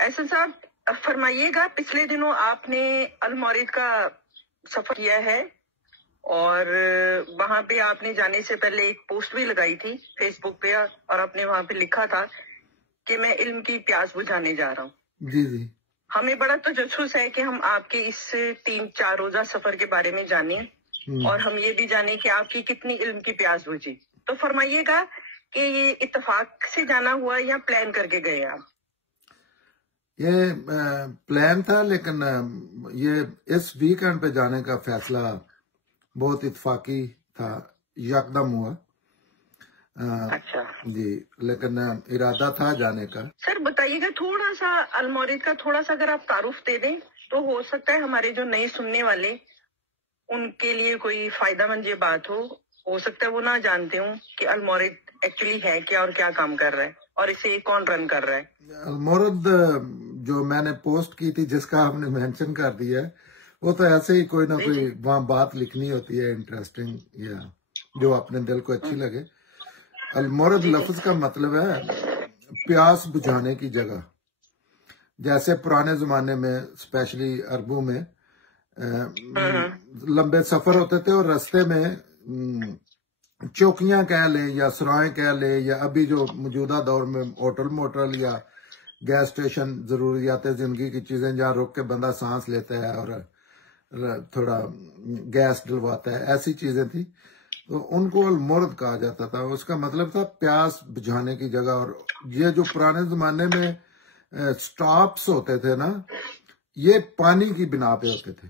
احسن صاحب فرمائیے گا، پچھلے دنوں آپ نے المورد کا سفر کیا ہے اور وہاں پہ آپ نے جانے سے پہلے ایک پوسٹ بھی لگائی تھی فیس بک پہ، اور آپ نے وہاں پہ لکھا تھا کہ میں علم کی پیاس بجھانے جا رہا ہوں۔ جی جی، ہمیں بڑا تجسس ہے کہ ہم آپ کے اس 3-4 روزہ سفر کے بارے میں جانیں اور ہم یہ بھی جانیں کہ آپ کی کتنی علم کی پیاس بجھی۔ تو فرمائیے گا کہ یہ اتفاق سے جانا ہوا یا پلان کر کے گئے آپ؟ یہ پلان تھا، لیکن یہ اس ویکینڈ پہ جانے کا فیصلہ بہت اتفاقی تھا، یکدم ہوا۔ اچھا جی، لیکن ارادہ تھا جانے کا۔ سر بتائیے گا تھوڑا سا المورد کا، تھوڑا سا اگر آپ تعارف دے دیں تو ہو سکتا ہے ہمارے جو نئے سننے والے ان کے لیے کوئی فائدہ مند یہ بات ہو سکتا ہے وہ نہ جانتے ہوں کہ المورد ایکچولی ہے کیا اور کیا کام کر رہا ہے اور اسے کون رن کر رہا ہے۔ المورد جو میں نے پوسٹ کی تھی، جس کا آپ نے مینشن کر دیا ہے، وہ تو ایسے ہی کوئی نہ کوئی وہاں بات لکھنی ہوتی ہے انٹرسٹنگ یا جو اپنے دل کو اچھی لگے۔ المورد لفظ کا مطلب ہے پیاس بجھانے کی جگہ۔ جیسے پرانے زمانے میں اسپیشلی عربوں میں لمبے سفر ہوتے تھے اور رستے میں چوکیاں کہہ لیں یا سرائیں کہہ لیں، یا ابھی جو موجودہ دور میں ہوٹل موٹل یا گیس اسٹیشن، ضروریات زندگی کی چیزیں جہاں رک کے بندہ سانس لیتا ہے اور تھوڑا گیس ڈلواتا ہے، ایسی چیزیں تھی، تو ان کو المورد کہا جاتا تھا۔ اس کا مطلب تھا پیاس بجھانے کی جگہ۔ اور یہ جو پرانے زمانے میں سٹاپس ہوتے تھے نا، یہ پانی کی بنا پہ ہوتے تھے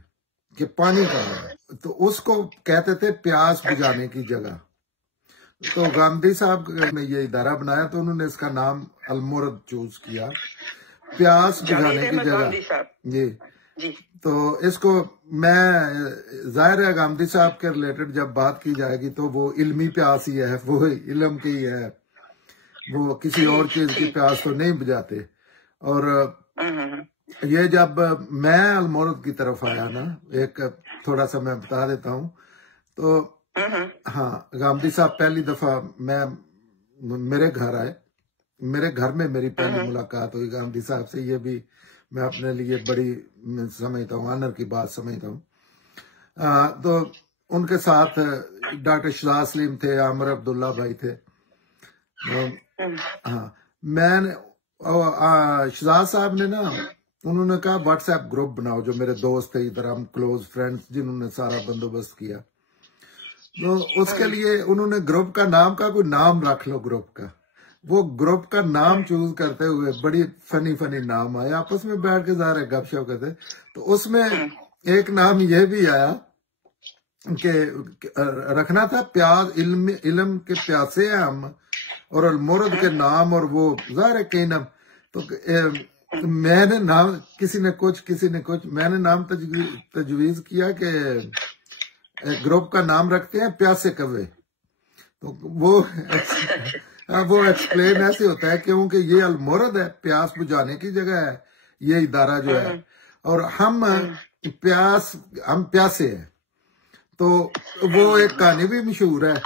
کہ پانی کہاں ہے، تو اس کو کہتے تھے پیاس بجھانے کی جگہ۔ تو گاندھی صاحب نے یہ ادارہ بنایا تو انہوں نے اس کا نام المورد چوز کیا، پیاس بجھانے کی جگہ۔ جی، تو اس کو میں ظاہر ہے گاندھی صاحب کے ریلیٹڈ جب بات کی جائے گی تو وہ علمی پیاس ہی ہے، وہ علم کی ہی ہے، وہ کسی اور چیز کی پیاس تو نہیں بجھاتے۔ اور یہ جب میں المورد کی طرف آیا نا، ایک تھوڑا سا میں بتا دیتا ہوں۔ تو ہاں، گاندھی صاحب پہلی دفعہ میرے گھر آئے، میرے گھر میں میری پہلی ملاقات ہوئی گاندھی صاحب سے۔ یہ بھی میں اپنے لیے بڑی سمجھتا ہوں، آنر کی بات سمجھتا ہوں۔ تو ان کے ساتھ ڈاکٹر شہزاد سلیم تھے، عامر عبداللہ بھائی تھے۔ ہاں، میں نے شہزاد صاحب نے نا، انہوں نے کہا واٹس ایپ گروپ بناؤ، جو میرے دوست تھے ادھر، ہم کلوز فرینڈز، جنہوں نے سارا بندوبست کیا۔ تو اس کے لیے انہوں نے گروپ کا نام کا کوئی نام رکھ لو گروپ کا۔ وہ گروپ کا نام چوز کرتے ہوئے بڑی فنی نام آیا، آپس میں بیٹھ کے ظاہر گپ شپ کرتے۔ تو اس میں ایک نام یہ بھی آیا کہ رکھنا تھا پیاس، علم کے پیاسے ہیں ہم، اور المورد کے نام، اور وہ ظاہر ہے کئی نام۔ تو میں نے نام، کسی نے کچھ، میں نے نام تجویز کیا کہ گروپ کا نام رکھتے ہیں پیاسے کوے۔ تو وہ ایکسپلین ایسے ہوتا ہے کیونکہ یہ المورد ہے، پیاس بجھانے کی جگہ ہے یہ ادارہ جو ہے، اور ہم پیاسے ہیں۔ تو وہ ایک کہانی بھی مشہور ہے۔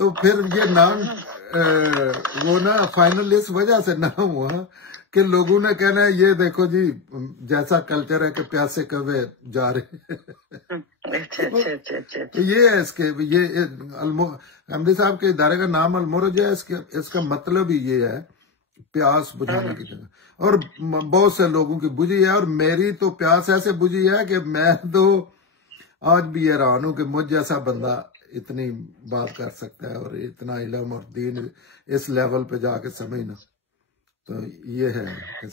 تو پھر یہ نام وہ نا فائنل اس وجہ سے نام ہوا کہ لوگوں نے کہنا ہے یہ دیکھو جی جیسا کلچر ہے کہ پیاسے کوے جا رہے۔ یہ ہے اس کے، یہ گاندھی صاحب کے ادارے کا نام المورد ہے، اس کا مطلب ہی یہ ہے پیاس بجھانے کی جگہ۔ اور بہت سے لوگوں کی بجھی ہے، اور میری تو پیاس ایسے بجھی ہے کہ میں تو آج بھی حیران ہوں کہ مجھ جیسا بندہ اتنی بات کر سکتا ہے اور اتنا علم اور دین اس لیول پہ جا کے سمجھنا۔ تو یہ ہے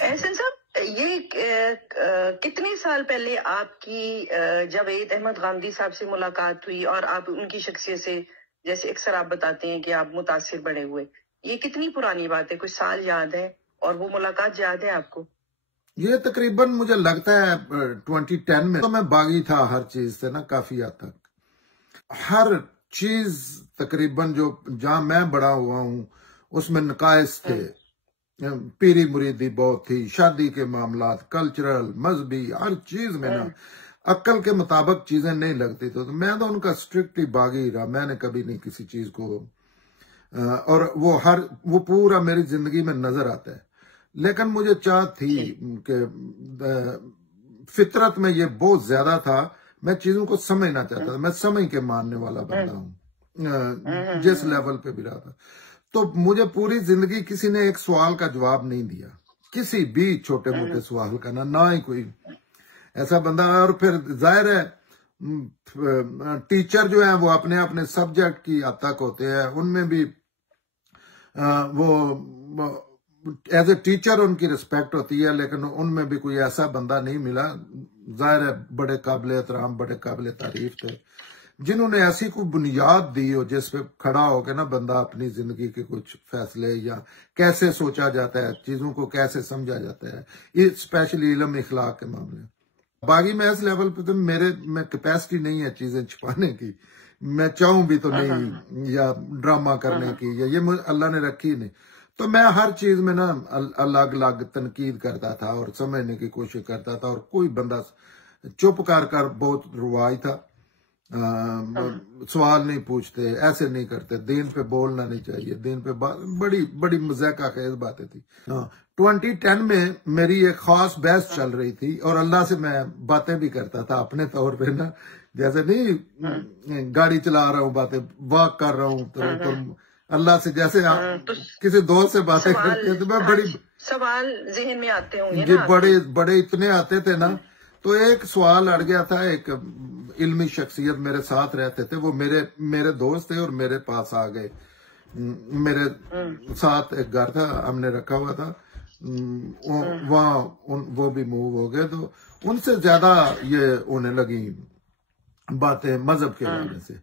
احسن صاحب، یہ کتنے سال پہلے آپ کی جاوید احمد گاندھی صاحب سے ملاقات ہوئی اور آپ ان کی شخصیت سے، جیسے اکثر آپ بتاتے ہیں کہ آپ متاثر بڑے ہوئے، یہ کتنی پرانی بات ہے؟ کچھ سال یاد ہے اور وہ ملاقات یاد ہے آپ کو؟ یہ تقریباً مجھے لگتا ہے 2010 میں۔ تو میں باغی تھا ہر چیز سے نا، کافی حد تک ہر چیز تقریباً جو جہاں میں بڑا ہوا ہوں اس میں نقائص تھے، پیری مریدی بہت تھی، شادی کے معاملات، کلچرل، مذہبی، ہر چیز میں نا عقل کے مطابق چیزیں نہیں لگتی تو میں تو ان کا اسٹرکٹلی باغی رہا۔ میں نے کبھی نہیں کسی چیز کو، اور وہ پورا میری زندگی میں نظر آتا ہے۔ لیکن مجھے چاہت تھی کہ فطرت میں یہ بہت زیادہ تھا، میں چیزوں کو سمجھنا چاہتا تھا، میں سمجھ کے ماننے والا بندہ ہوں جس لیول پہ بھی رہا تھا. تو مجھے پوری زندگی کسی نے ایک سوال کا جواب نہیں دیا، کسی بھی چھوٹے موٹے سوال کا، نہ ہی کوئی ایسا بندہ. اور پھر ظاہر ہے ٹیچر جو ہیں وہ اپنے اپنے سبجیکٹ کی حد تک ہوتے ہیں، ان میں بھی وہ ایز اے ٹیچر ان کی رسپیکٹ ہوتی ہے، لیکن ان میں بھی کوئی ایسا بندہ نہیں ملا، ظاہر ہے بڑے قابل احترام بڑے قابل تعریف تھے، جنہوں نے ایسی کوئی بنیاد دی ہو جس پہ کھڑا ہو کے نا بندہ اپنی زندگی کے کچھ فیصلے یا کیسے سوچا جاتا ہے، چیزوں کو کیسے سمجھا جاتا ہے، اسپیشلی علم اخلاق کے معاملے. باقی میں اس لیول پہ تو میں کیپیسٹی نہیں ہے چیزیں چھپانے کی، میں چاہوں بھی تو نہیں، یا ڈرامہ کرنے کی، یا یہ اللہ نے رکھی نہیں. تو میں ہر چیز میں نا الگ الگ تنقید کرتا تھا اور سمجھنے کی کوشش کرتا تھا، اور کوئی بندہ چپ کر بہت رواج تھا، سوال نہیں پوچھتے، ایسے نہیں کرتے، دین پہ بولنا نہیں چاہیے، دین پہ بڑی بڑی مذاقہ خیز باتیں تھی. 2010 میں میری ایک خاص بحث چل رہی تھی، اور اللہ سے میں باتیں بھی کرتا تھا اپنے طور پہ نا، جیسے نہیں گاڑی چلا رہا ہوں باتیں واک کر رہا ہوں تو اللہ سے جیسے کسی دوست سے باتیں کرتے تو میں بڑی سوال ذہن میں آتے ہوں گے جی بڑے اتنے آتے تھے نا. تو ایک سوال اڑ گیا تھا، ایک علمی شخصیت میرے ساتھ رہتے تھے، وہ میرے دوست تھے اور میرے پاس آ گئے. میرے ساتھ ایک گھر تھا ہم نے رکھا ہوا تھا، وہاں وہ بھی موو ہو گئے، تو ان سے زیادہ یہ ہونے لگی باتیں مذہب کے حوالے سے.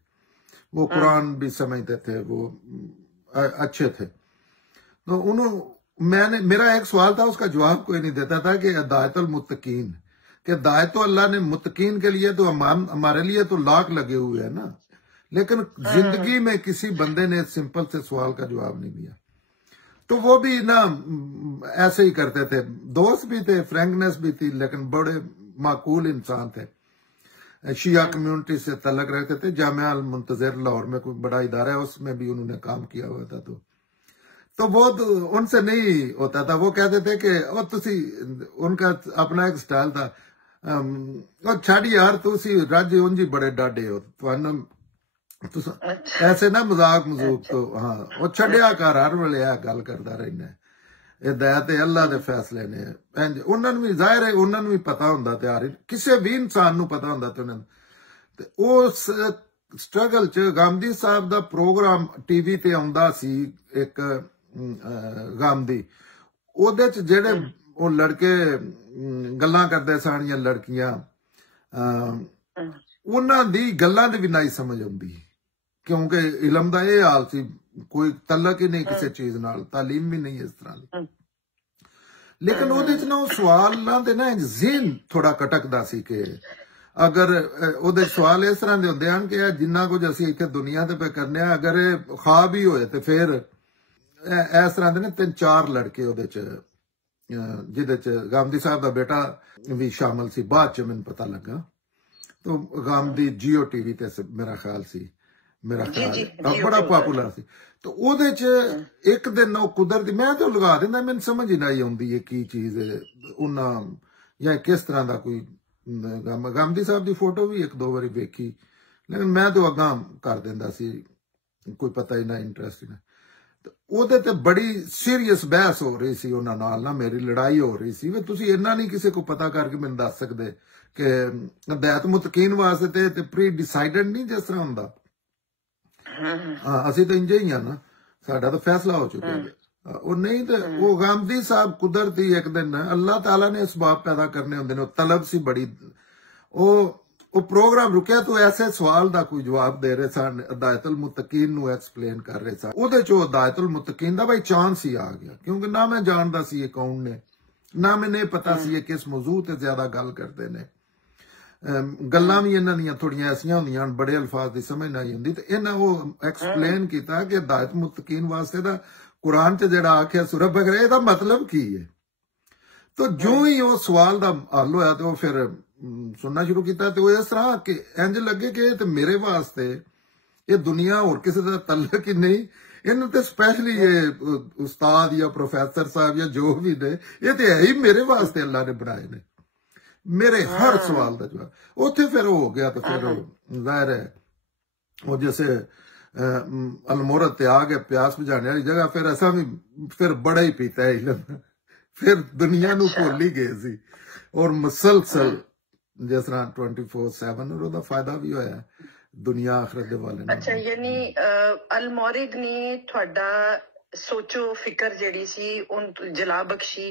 وہ قرآن بھی سمجھتے تھے، وہ اچھے تھے. تو میرا ایک سوال تھا، اس کا جواب کوئی نہیں دیتا تھا، کہ ہدایت المتقین، کہ ہدایت تو اللہ نے متقین کے لیے، تو ہمارے لیے تو لاکھ لگے ہوئے ہیں نا، لیکن زندگی میں کسی بندے نے سمپل سے سوال کا جواب نہیں دیا. تو وہ بھی نا ایسے ہی کرتے تھے، دوست بھی تھے، فرینکنیس بھی تھی، لیکن بڑے معقول انسان تھے. شیعہ کمیونٹی سے تعلق رہتے تھے، جامعہ المنتظر لاہور میں کوئی بڑا ادارہ ہے، اس میں بھی انہوں نے کام کیا ہوا تھا. تو وہ ان سے نہیں ہوتا تھا. وہ کہتے تھے کہ ان کا اپنا ایک سٹائل تھا، چھاڑی یار تسی رج انجی بڑے ڈاڈے ہو، ایسے نا مذاق مذوق. تو ہاں وہ چھڈیا کر، ہر ویلے گل کرتا رہنا، ہدایت اللہ دے فیصلے نے. انہوں نے بھی ظاہر ہے انہوں نے بھی پتا ہوں تیار، کسی بھی انسان نو پتا ہوں اس سٹرگل چ. گاندھی صاحب دا پروگرام ٹی وی تے آندا سی ایک گاندھی، اودے چ جڑے وہ لڑکے گلاں کردے سن یا لڑکیاں، انہاں دی گلاں دی بھی نہیں سمجھ آندی، کیونکہ علم دا یہ حال سی، کوئی تعلق ہی نہیں کسی چیز نال، تعلیم بھی نہیں اس طرح دی. لیکن اودے چ نا سوال نہ دے نا ذہن تھوڑا کٹکدا سی، کہ اگر اودے سوال اس طرح دے ہوندے ہن کہ جنہ کچھ اسی ایتھے دنیا تے پہ کرنے ہیں، اگر خواب ہی ہوئے تے پھر اس طرح دے نا 3-4 لڑکے اودے چ، جہدے چ گاندھی صاحب دا بیٹا بھی شامل سی، بعد چ مین پتہ لگا. تو گاندھی جیو ٹی وی تے میرا خیال بڑا پاپولر سی. تو اودے چ ایک دن وہ قدرتی میں تو لگا دینا، مین سمجھ ہی نہیں آتی یہ کی چیز ہے انہاں، یا کس طرح دا کوئی. گاندھی صاحب دی فوٹو بھی 1-2 باری ویکھی، لیکن میں تو اگاں کر دیندا سی، کوئی پتہ ہی نہ، انٹرسٹ ہی نہ. اودے تے بڑی سیریس بحث ہو رہی سی انہاں نال، نہ میری لڑائی ہو رہی سی. تسی اتنا نہیں کسی کو پتا کر کے مینوں دس سکدے کہ ہدایت متقین واسطے تے پری ڈیسائیڈڈ نہیں جس طرح ہوندا. ہاں اسی تو انجے ہی ہیں نا، ساڈا تو فیصلہ ہو چکا ہے. وہ نہیں تو وہ گاندھی صاحب قدرتی ایک دن اللہ تعالیٰ نے اسباب پیدا کرنے ہوندے نے، طلب سی بڑی. وہ پروگرام رکیا تو ایسے سوال دا کوئی جواب دے رہے سن، ہدایت المتقین نو ایکسپلین کر رہے سن. وہ ہدایت المتقین دا بھائی چانس ہی آ گیا، کیونکہ نہ میں جاندا سی یہ کون نے، نہ میں نے پتا سی یہ کس موضوع تے زیادہ گل کرتے نے. گلاں بھی انہاں دیاں تھوڑیاں ایسیاں ہوندیاں بڑے الفاظ دی سمجھ نہیں ہوندی. تے انہاں وہ ایکسپلین کیتا کہ ہدایت متقین واسطے دا قرآن چ جڑا آکھیا سورہ بقرہ، اے دا مطلب کی ہے. تو جو ہی وہ سوال دا حل ہویا تو پھر سننا شروع کیتا. تو اس طرح کہ انج لگے کہ میرے واسطے یہ دنیا اور کسی دا تعلق ہی نہیں، ਇਹਨੂੰ ਤੇ ਸਪੈਸ਼ਲੀ ਇਹ ਉਸਤਾਦ ਜਾਂ ਪ੍ਰੋਫੈਸਰ ਸਾਹਿਬ ਜਾਂ ਜੋ ਵੀ ਨੇ, ਇਹ ਤੇ ਹੈ ਹੀ ਮੇਰੇ ਵਾਸਤੇ ਅੱਲਾ ਨੇ ਬਣਾਏ ਨੇ, ਮੇਰੇ ਹਰ ਸਵਾਲ ਦਾ ਜਵਾਬ। ਉੱਥੇ ਫਿਰ ਹੋ ਗਿਆ ਤੇ ਫਿਰ ਜ਼ਾਹਿਰ ਹੈ ਉਹ ਜੈਸੇ अलमोरत ते आ गए प्यास बुझाने वाली जगह, फिर असा भी फिर बड़ा ही पीता है इलम, फिर दुनिया नू भुल ही गए सी और मुसलसल जिस तरह 24/7 और ਉਹਦਾ ਫਾਇਦਾ ਵੀ ਹੋਇਆ ਦੁਨੀਆ ਆਖਰਤ ਦੇ ਵਾਲੇ ਨਾਲ। ਅੱਛਾ, ਯਾਨੀ ਅਲਮੋਰਿਦ ਨੇ ਤੁਹਾਡਾ ਸੋਚੋ ਫਿਕਰ ਜਿਹੜੀ ਸੀ ਉਹ ਜਲਾ ਬਖਸ਼ੀ,